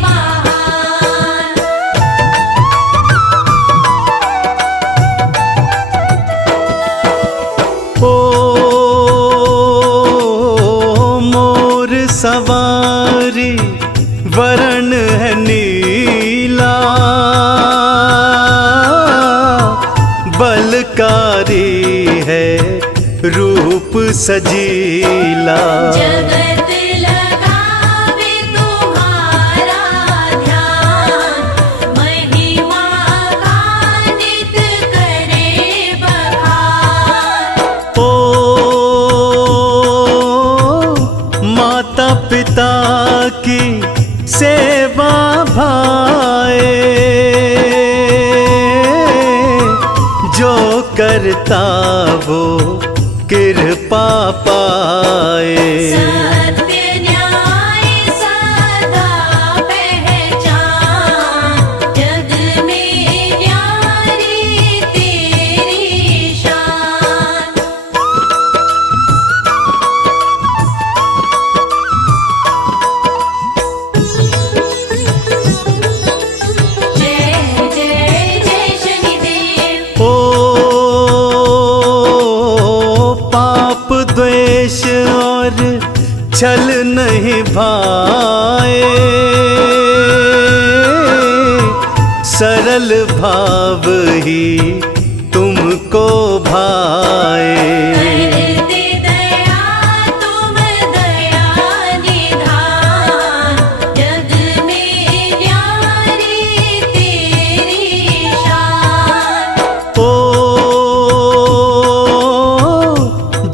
महान। ओ मोर सवारी वरण है नीला, बलकारी है रूप सजीला। जगत लगावे तुम्हारा ध्यान, महिमा का नित करे बखान। ओ माता पिता की सेवा भाए, जो करता वो कृपा पाए। सत्य न्याय सदा पहचान, जग में न्यारी तेरी शान। जय जय जय शनिदेव। ओ पाप द्वेष और छल नहीं भाए, सरल भाव ही तुमको भाए। करते दया तुम दया निधान, जग में न्यारी तेरी शान। ओ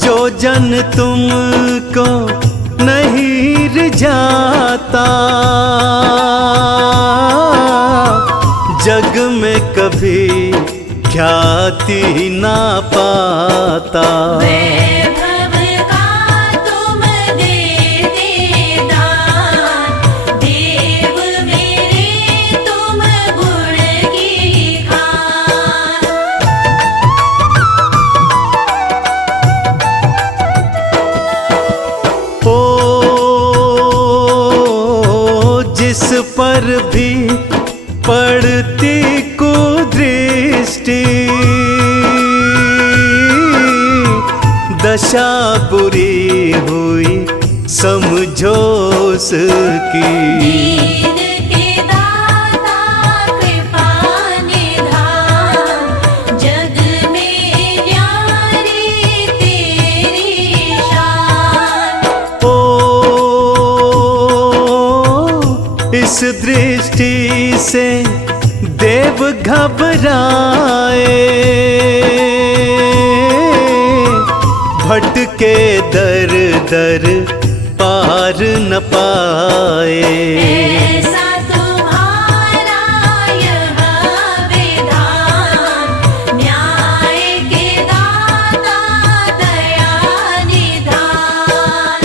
जो जन तुमको नहीं रिझाता, जग में कभी ख्याति ना पाता। वैभव का तुम देते दान, देव मेरे तुम गुण की खान। ओ जिस पर भी पड़ती कुदृष्टि, दशा बुरी हुई समझो उसकी। दीन के दाता कृपा निधान, जग में न्यारी तेरी शान। ओ इस दृष्टि से देव घबराए, भटके दर दर पार न पाए। ऐसा तुम्हारा यह विधान, न्याय के दाता दया निधान।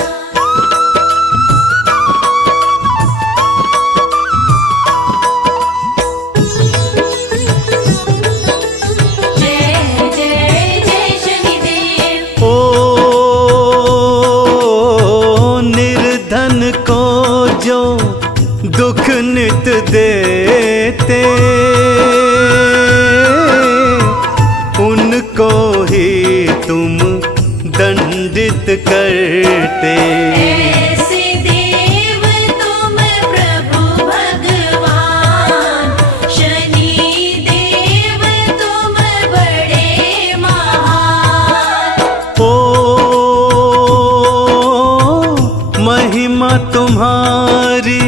जय जय जय शनिदेव। ओ निर्धन को जो दुख नित देते, उनको ही तुम दंडित करते। ऐसे देव तुम प्रभु भगवान, शनि देव तुम बड़े महान। ओ महिमा तुम्हारी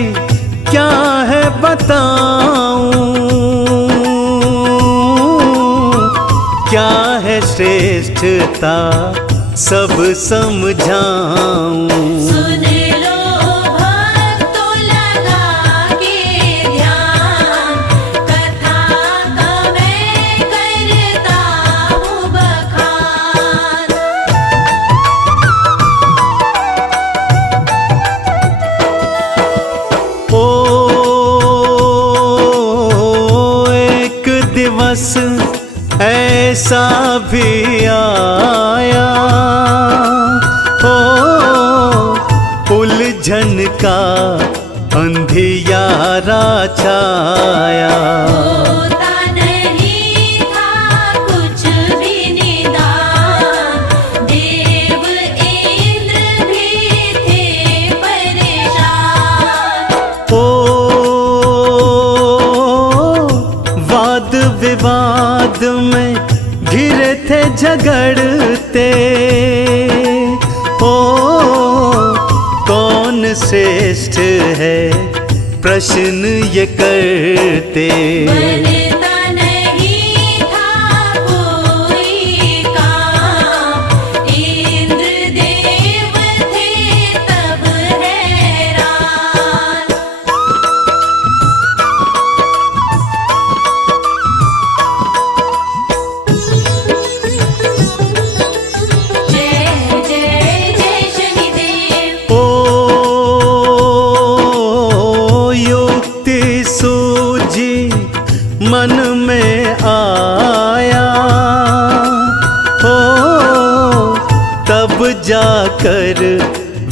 क्या है बताऊं, क्या है श्रेष्ठता सब समझाऊं। सुन लो भक्तों लगा के ध्यान, कथा का मैं करता हूँ बखान। ओ एक दिवस ऐसा भी आया, ओ उलझन का अंधियारा छाया। होता नहीं था कुछ भी निदान, देव इंद्र भी थे परेशान। ओ वाद विवाद में घिरे थे झगड़ते, ओ कौन श्रेष्ठ है प्रश्न ये करते। बनता नहीं था कोई काम, इंद्र देव थे तब हैरान। जय जय जय शनिदेव। ओ युक्ति सूझी मन में आया, ओ तब जाकर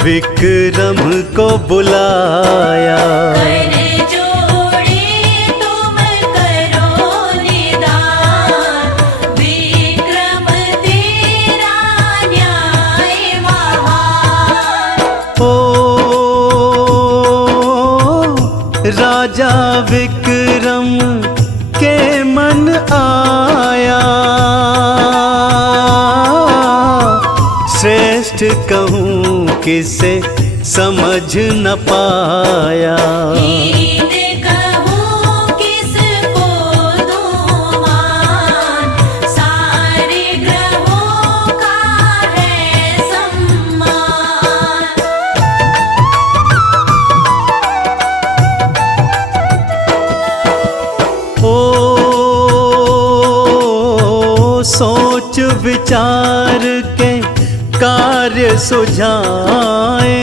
विक्रम को बुलाया। कर जोड़े तुम करो निदान, विक्रम तेरा न्याय महान। ओ राजा विक्रम के मन आया, श्रेष्ठ कहूँ किसे समझ न पाया। हीन कहूँ किसको दूँ मान, सारे ग्रहों का है सम्मान। ओ विचार के कार्य सुझाए,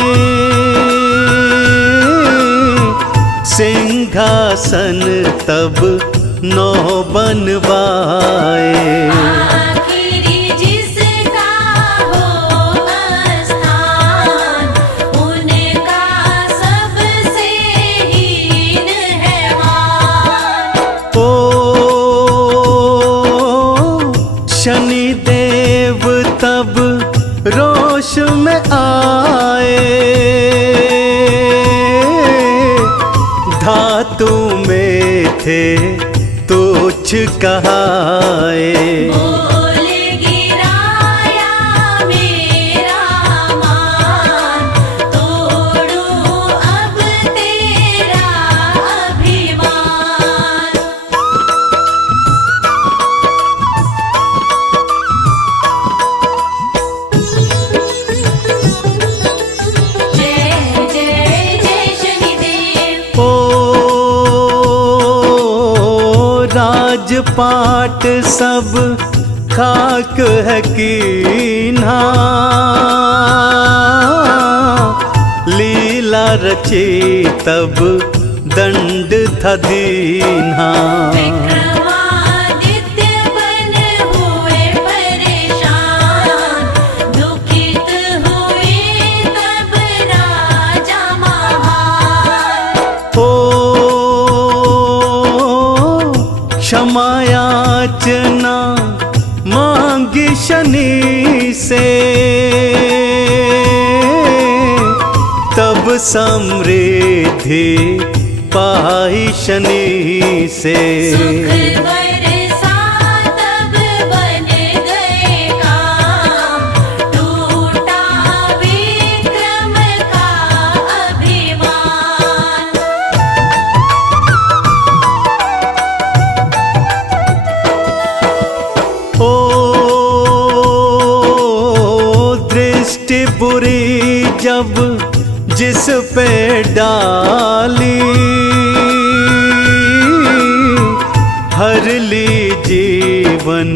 सिंहासन तब नौ बनवाए। आखिरी जिसका हो स्थान, उनका सबसे हीन है मान। ओ शनिदेव तब रोष में आए, धातु में थे तुच्छ कहाए। बोले गिराया मेरा मान, तोड़ू अब तेरा अभिमान। जय जय जय शनिदेव। ओ राजपाट सब खाक है कीन्हा, लीला रची तब दंड था दीन्हा। विक्रमादित्य बन हुए परेशान, दुखित हुए तब राजा महान। ओ क्षमा याचना मांगी शनि से, तब समृद्धि पाई शनि से। सुख बरसा तब बन गए काम, टूटा विक्रम का अभिमान। ओ दृष्टि बुरी जब जिस पे डाली, हर ली जीवन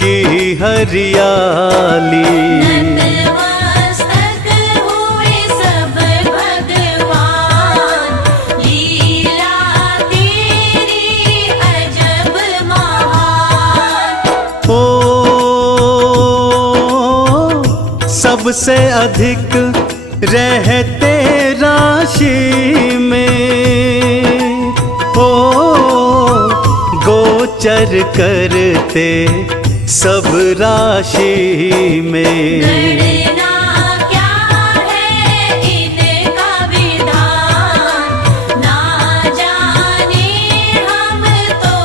की हरियाली। नतमस्तक हुए सब भगवान, लीला तेरी अजब महान। ओ सबसे अधिक रहते राशि में, ओ गोचर करते सब राशि में। गणना क्या है इनका विधान, ना जाने हम तो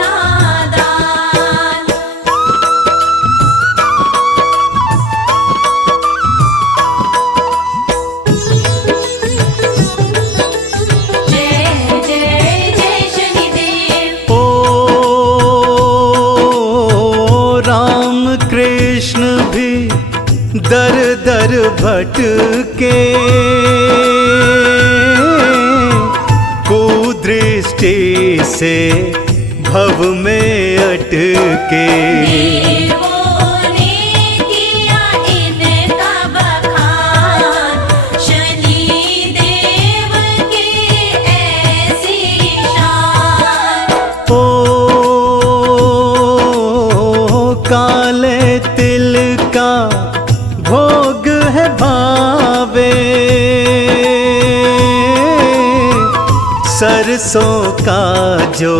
नादान। जय जय जय शनिदेव। ओ राम कृष्ण भी दर दर भटके, कुदृष्टि से भव में अटके। देवों ने किया इनका बखान, शनि देव की ऐसी शान। ओ काले तिल का भोग है भावे, सरसों का जो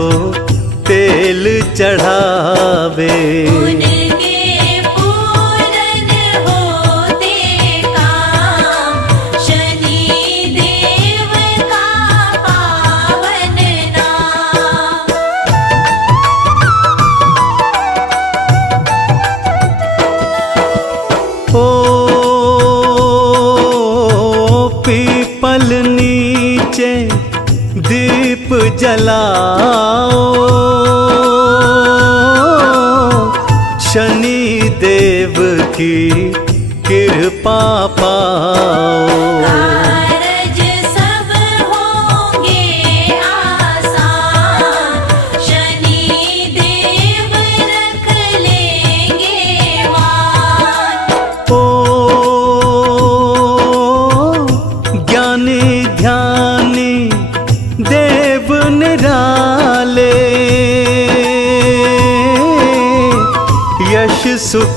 तेल चढ़ावे। उनके पूरन होते काम, शनि देव का पावन नाम। ओ पीपल नीचे दीप जलाओ, शनि देव की कृपा पाओ। कारज सब होंगे आसान, शनि देव रख लेंगे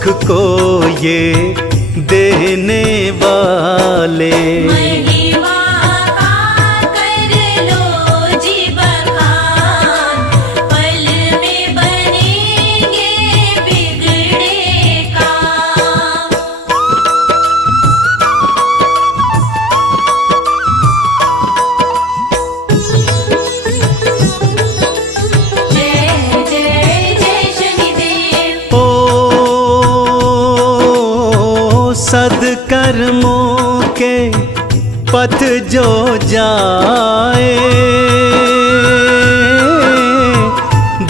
सुख को ये देने वाले। महिमा का कर लो जी बखान, पल में बनेंगे बिगड़े काम। जय जय जय शनिदेव। ओ सद्कर्मों के पथ जो जाए,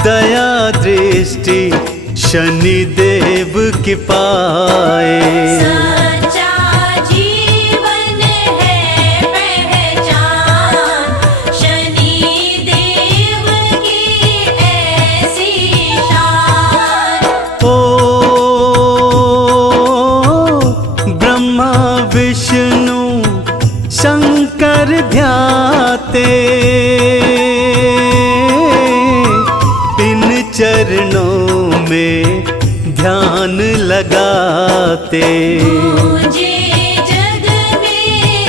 दया दृष्टि शनिदेव की पाए। सच्चा जीवन है पहचान, शनि देव की ऐसी शान। ओ ब्रह्मा विष्णु शंकर ध्याते, इन चरणों में ध्यान लगाते। पूजे जग में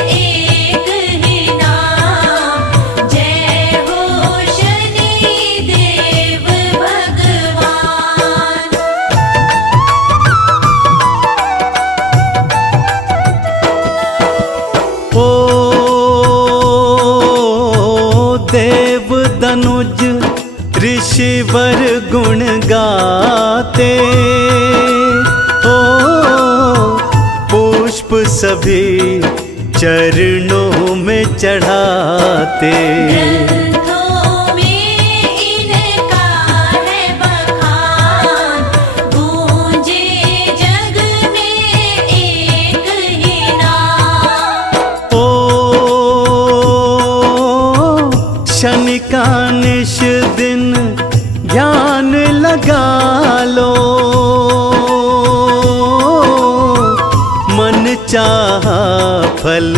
एक ही नाम, जय हो शनि देव भगवान। ओ देव दनुज ऋषिवर गुण गाते, ओ पुष्प सभी चरणों में चढ़ाते। ग्रंथों में इनका है बखान, गूंजे जग में एक ही नाम। ओ शनि का निश दिन ध्यान लगा लो, मन चाहा फल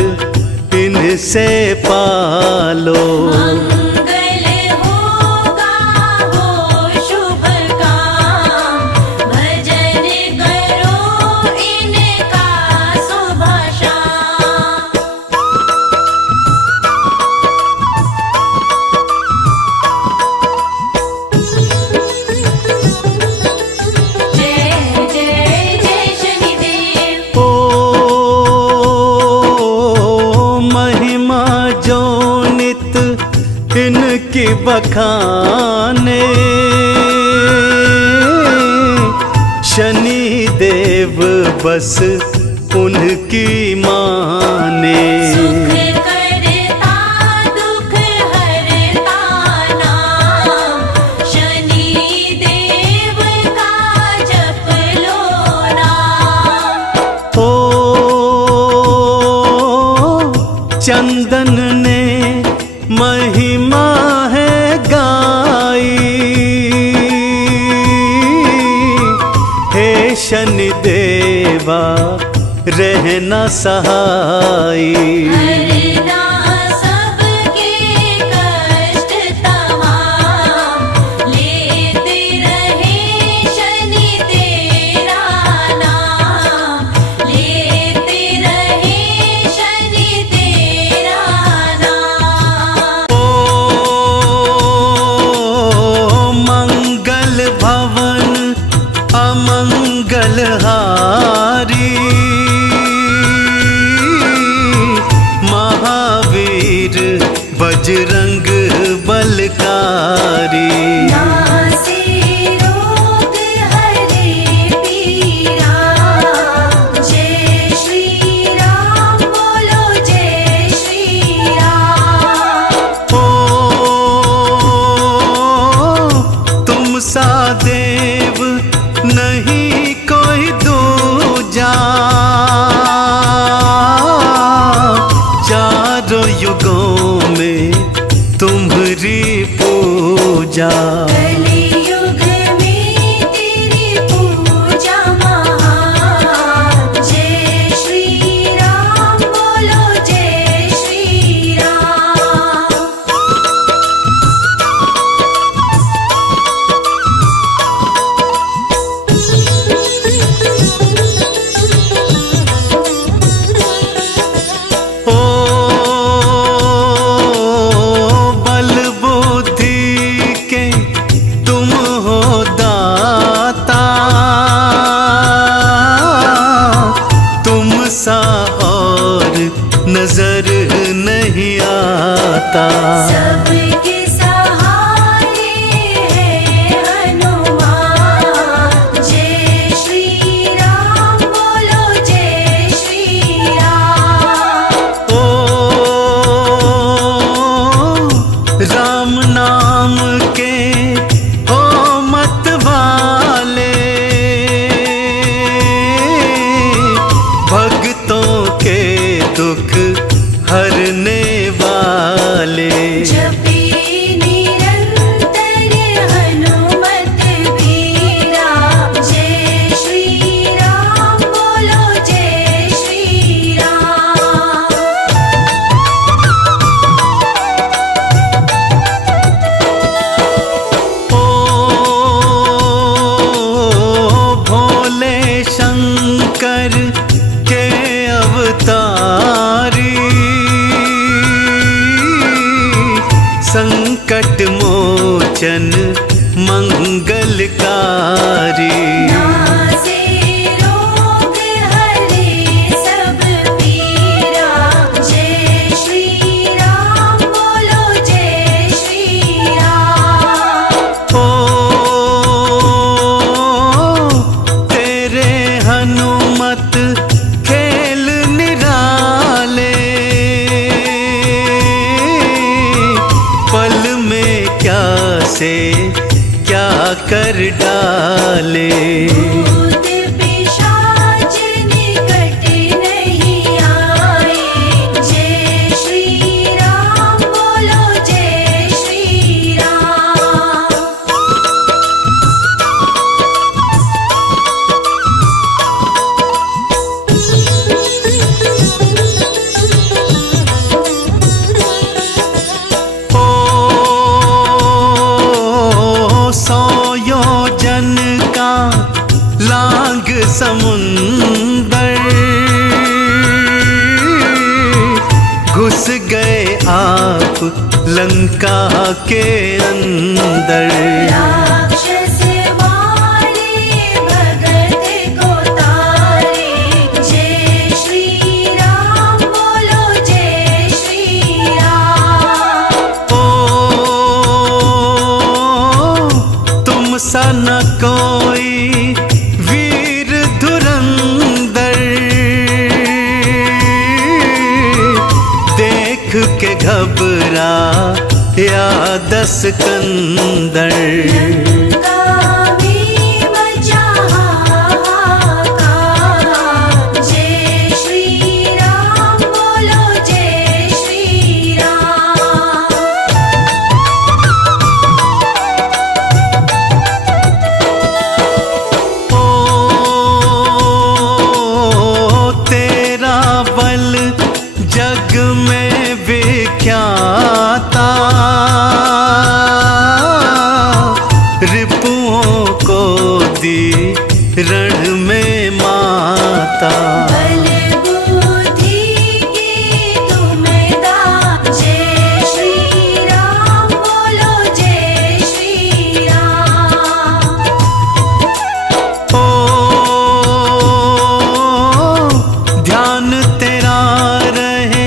इनसे पालो। मंगल होगा हो शुभ काम, भजन करो इनका सुबह शाम। जय जय जय शनिदेव। ओ महिमा जो नित इनकी बखाने, शनि देव बस उनकी माने। सुख करता दुख हरता नाम, शनि देव का जप लो नाम। ओ चंदन ने महिमा है गाई, हे शनि देवा रहना सहाई। हरना सबके कष्ट तमाम, लेते रहे शनि तेरा नाम, लेते रहे शनि तेरा नाम। ओ मंगल भवन अमंगल हारी, महावीर बजरंग बलकारी। नासे रोग हरे पीरा, जय श्री राम बोलो जय श्री राम। ओ तुम सा देव नहीं कोई दूजा, चारों युगों में दाता। सबके सहारे है हनुमान। जय श्री राम बोलो जय श्री राम। ओ राम नाम के हो मत वाले, भक्तों के दुख हरने वाले। जपे निरंतर हनुमत बीरा। जय श्री राम बोलो जय श्री राम। ओ भोले शंकर के अवतारी, संकट मोचन मंगलकारी। नासे रोग हरे सब पीरा। जय श्री राम बोलो जय श्री राम। ओ तेरे हनुमत खेल निराले, पल में क्या से क्या कर डाले। भूत पिशाच निकट नहीं आए। जय श्री राम बोलो जय श्री राम। ओ सौ योजन का लांग समुंदर, घुस गए आप लंका के अंदर। राक्षस मारे भगत को तारे। जय श्री राम बोलो जय श्री राम। ओ तुम सा न कोई वीर धुरंधर, देख के घबरा या दस कंदर। लंका में मचा हाहाकार। जय श्री राम बोलो जय श्री राम। ओ तेरा बल जग में विख्याता, रिपुओं को दी रण में माता। बल बुद्धि के तुम दाता। जय श्री राम बोलो जय श्री राम। ओ ध्यान तेरा रहे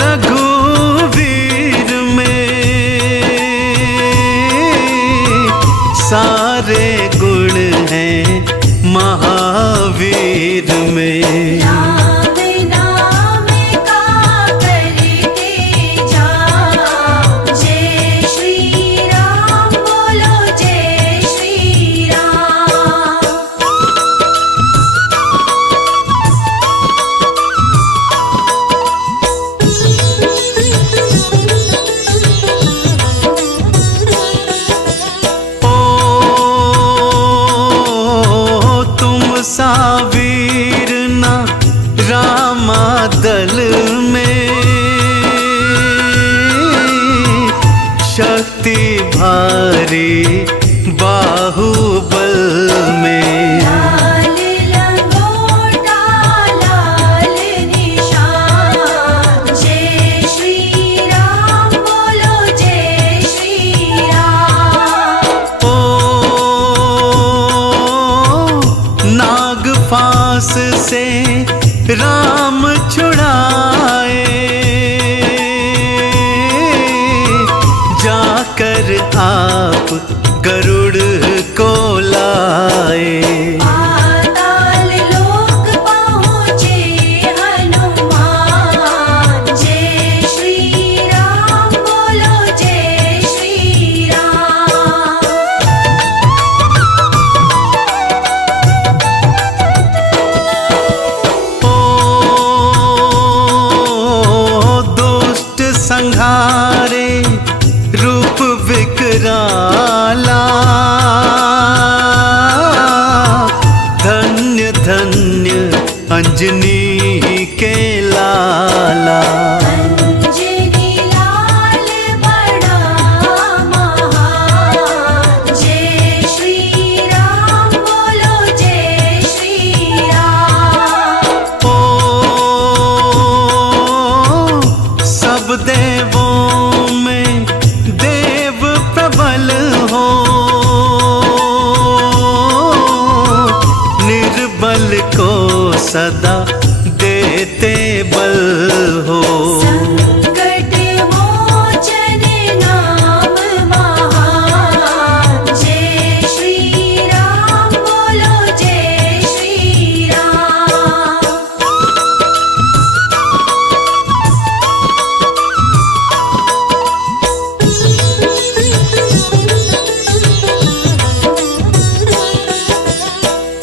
रघुवीर में, सारे गुण हैं महावीर में। राम नाम का करते जाओ। जय श्री राम बोलो जय श्री राम। ओ तुम सा वीर ना रामा दल में, शक्ति भारी बाहुबल में। लाल लंगोटा लाल निशान। जय श्री राम बोलो जय श्री राम। ओ नाग फांस से राम छुड़ाए, आप गरुड़ को लाए। पाताल लोक पहुँचे हनुमान, जय श्री राम बोलो जय श्री राम। ओ दुष्ट संहारे रूप विकराला, धन्य धन्य अंजनी के लाला। अंजनी लाल बड़ा महान, जय श्री राम बोलो जय श्री राम। ओ सब देवों में देव प्रबल हो, निर्बल को सदा देते बल हो। संकट मोचन नाम महान, जय श्री राम बोलो जय श्री राम।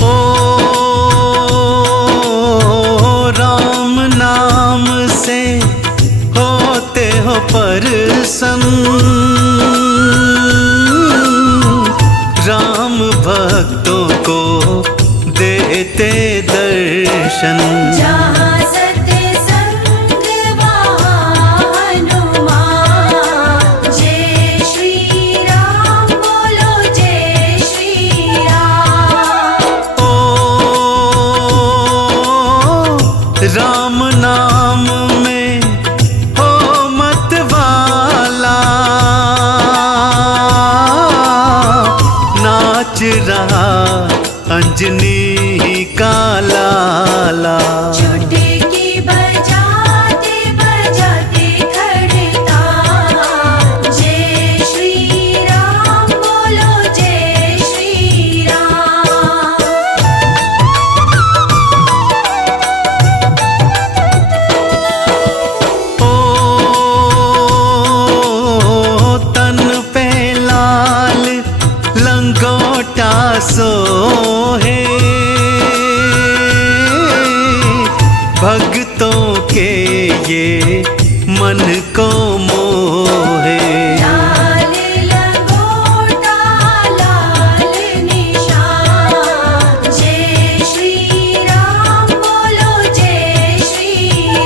ओ राम नाम से होते हो प्रसन्न, राम भक्तों को देते दर्शन। जहाँ सत्संग वहाँ हनुमान, जय श्री राम बोलो जय श्री राम। ओ राम नाम में हो मत वाला, नाच रहा अंजनी का लाला। चुटकी बजाते बजाते खड़ता, जय श्री राम बोलो जय श्री राम। ओ तन पे लाल लंगोटा सोहे, भक्तों के ये मन को मोहे। लाल लंगोटा लाल निशान, जय श्री राम बोलो जय श्री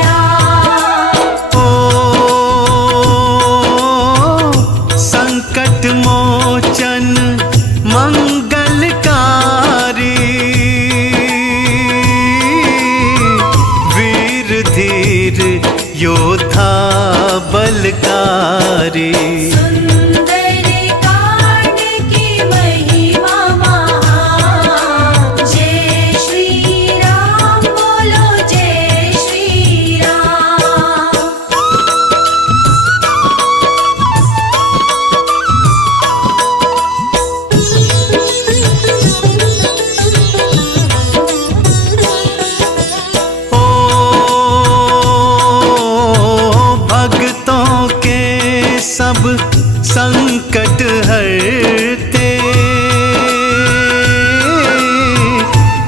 राम। ओ संकट मोचन मंगलकारी, वीर धीर योद्धा बलकारी। सुंदर कांड की महिमा महान, जय श्री राम बोलो जय श्री राम। ओ भक्तों के सब संकट हरते,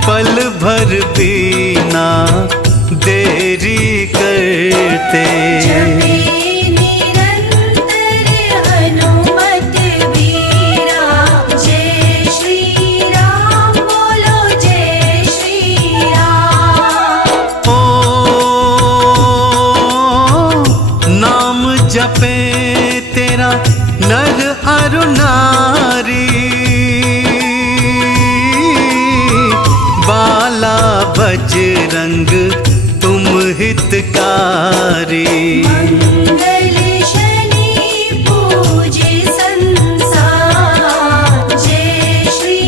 पल भर बीना देरी करते। जपे निरंतर हनुमत वीरा, जय श्री राम बोलो जय श्री राम। ओ नाम जपे तेरा नर अरु नारी, बाला बजरंग तुम हितकारी। मंगल शनि पूजे संसार, जय श्री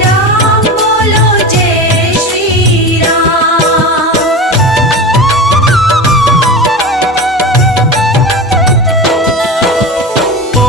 राम बोलो जय श्री राम। ओ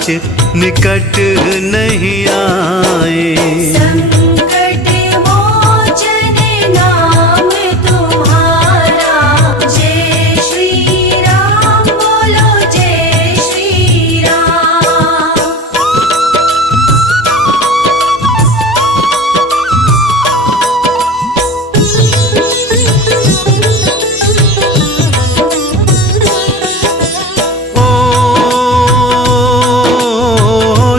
जांच निकट नहीं आए। संकट मोचन नाम तुम्हारा, जय श्री राम बोलो जय श्री राम।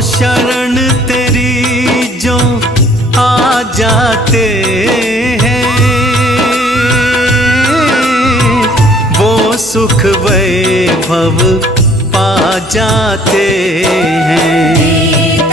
शरण तेरी जो आ जाते हैं, वो सुख वैभव पा जाते हैं।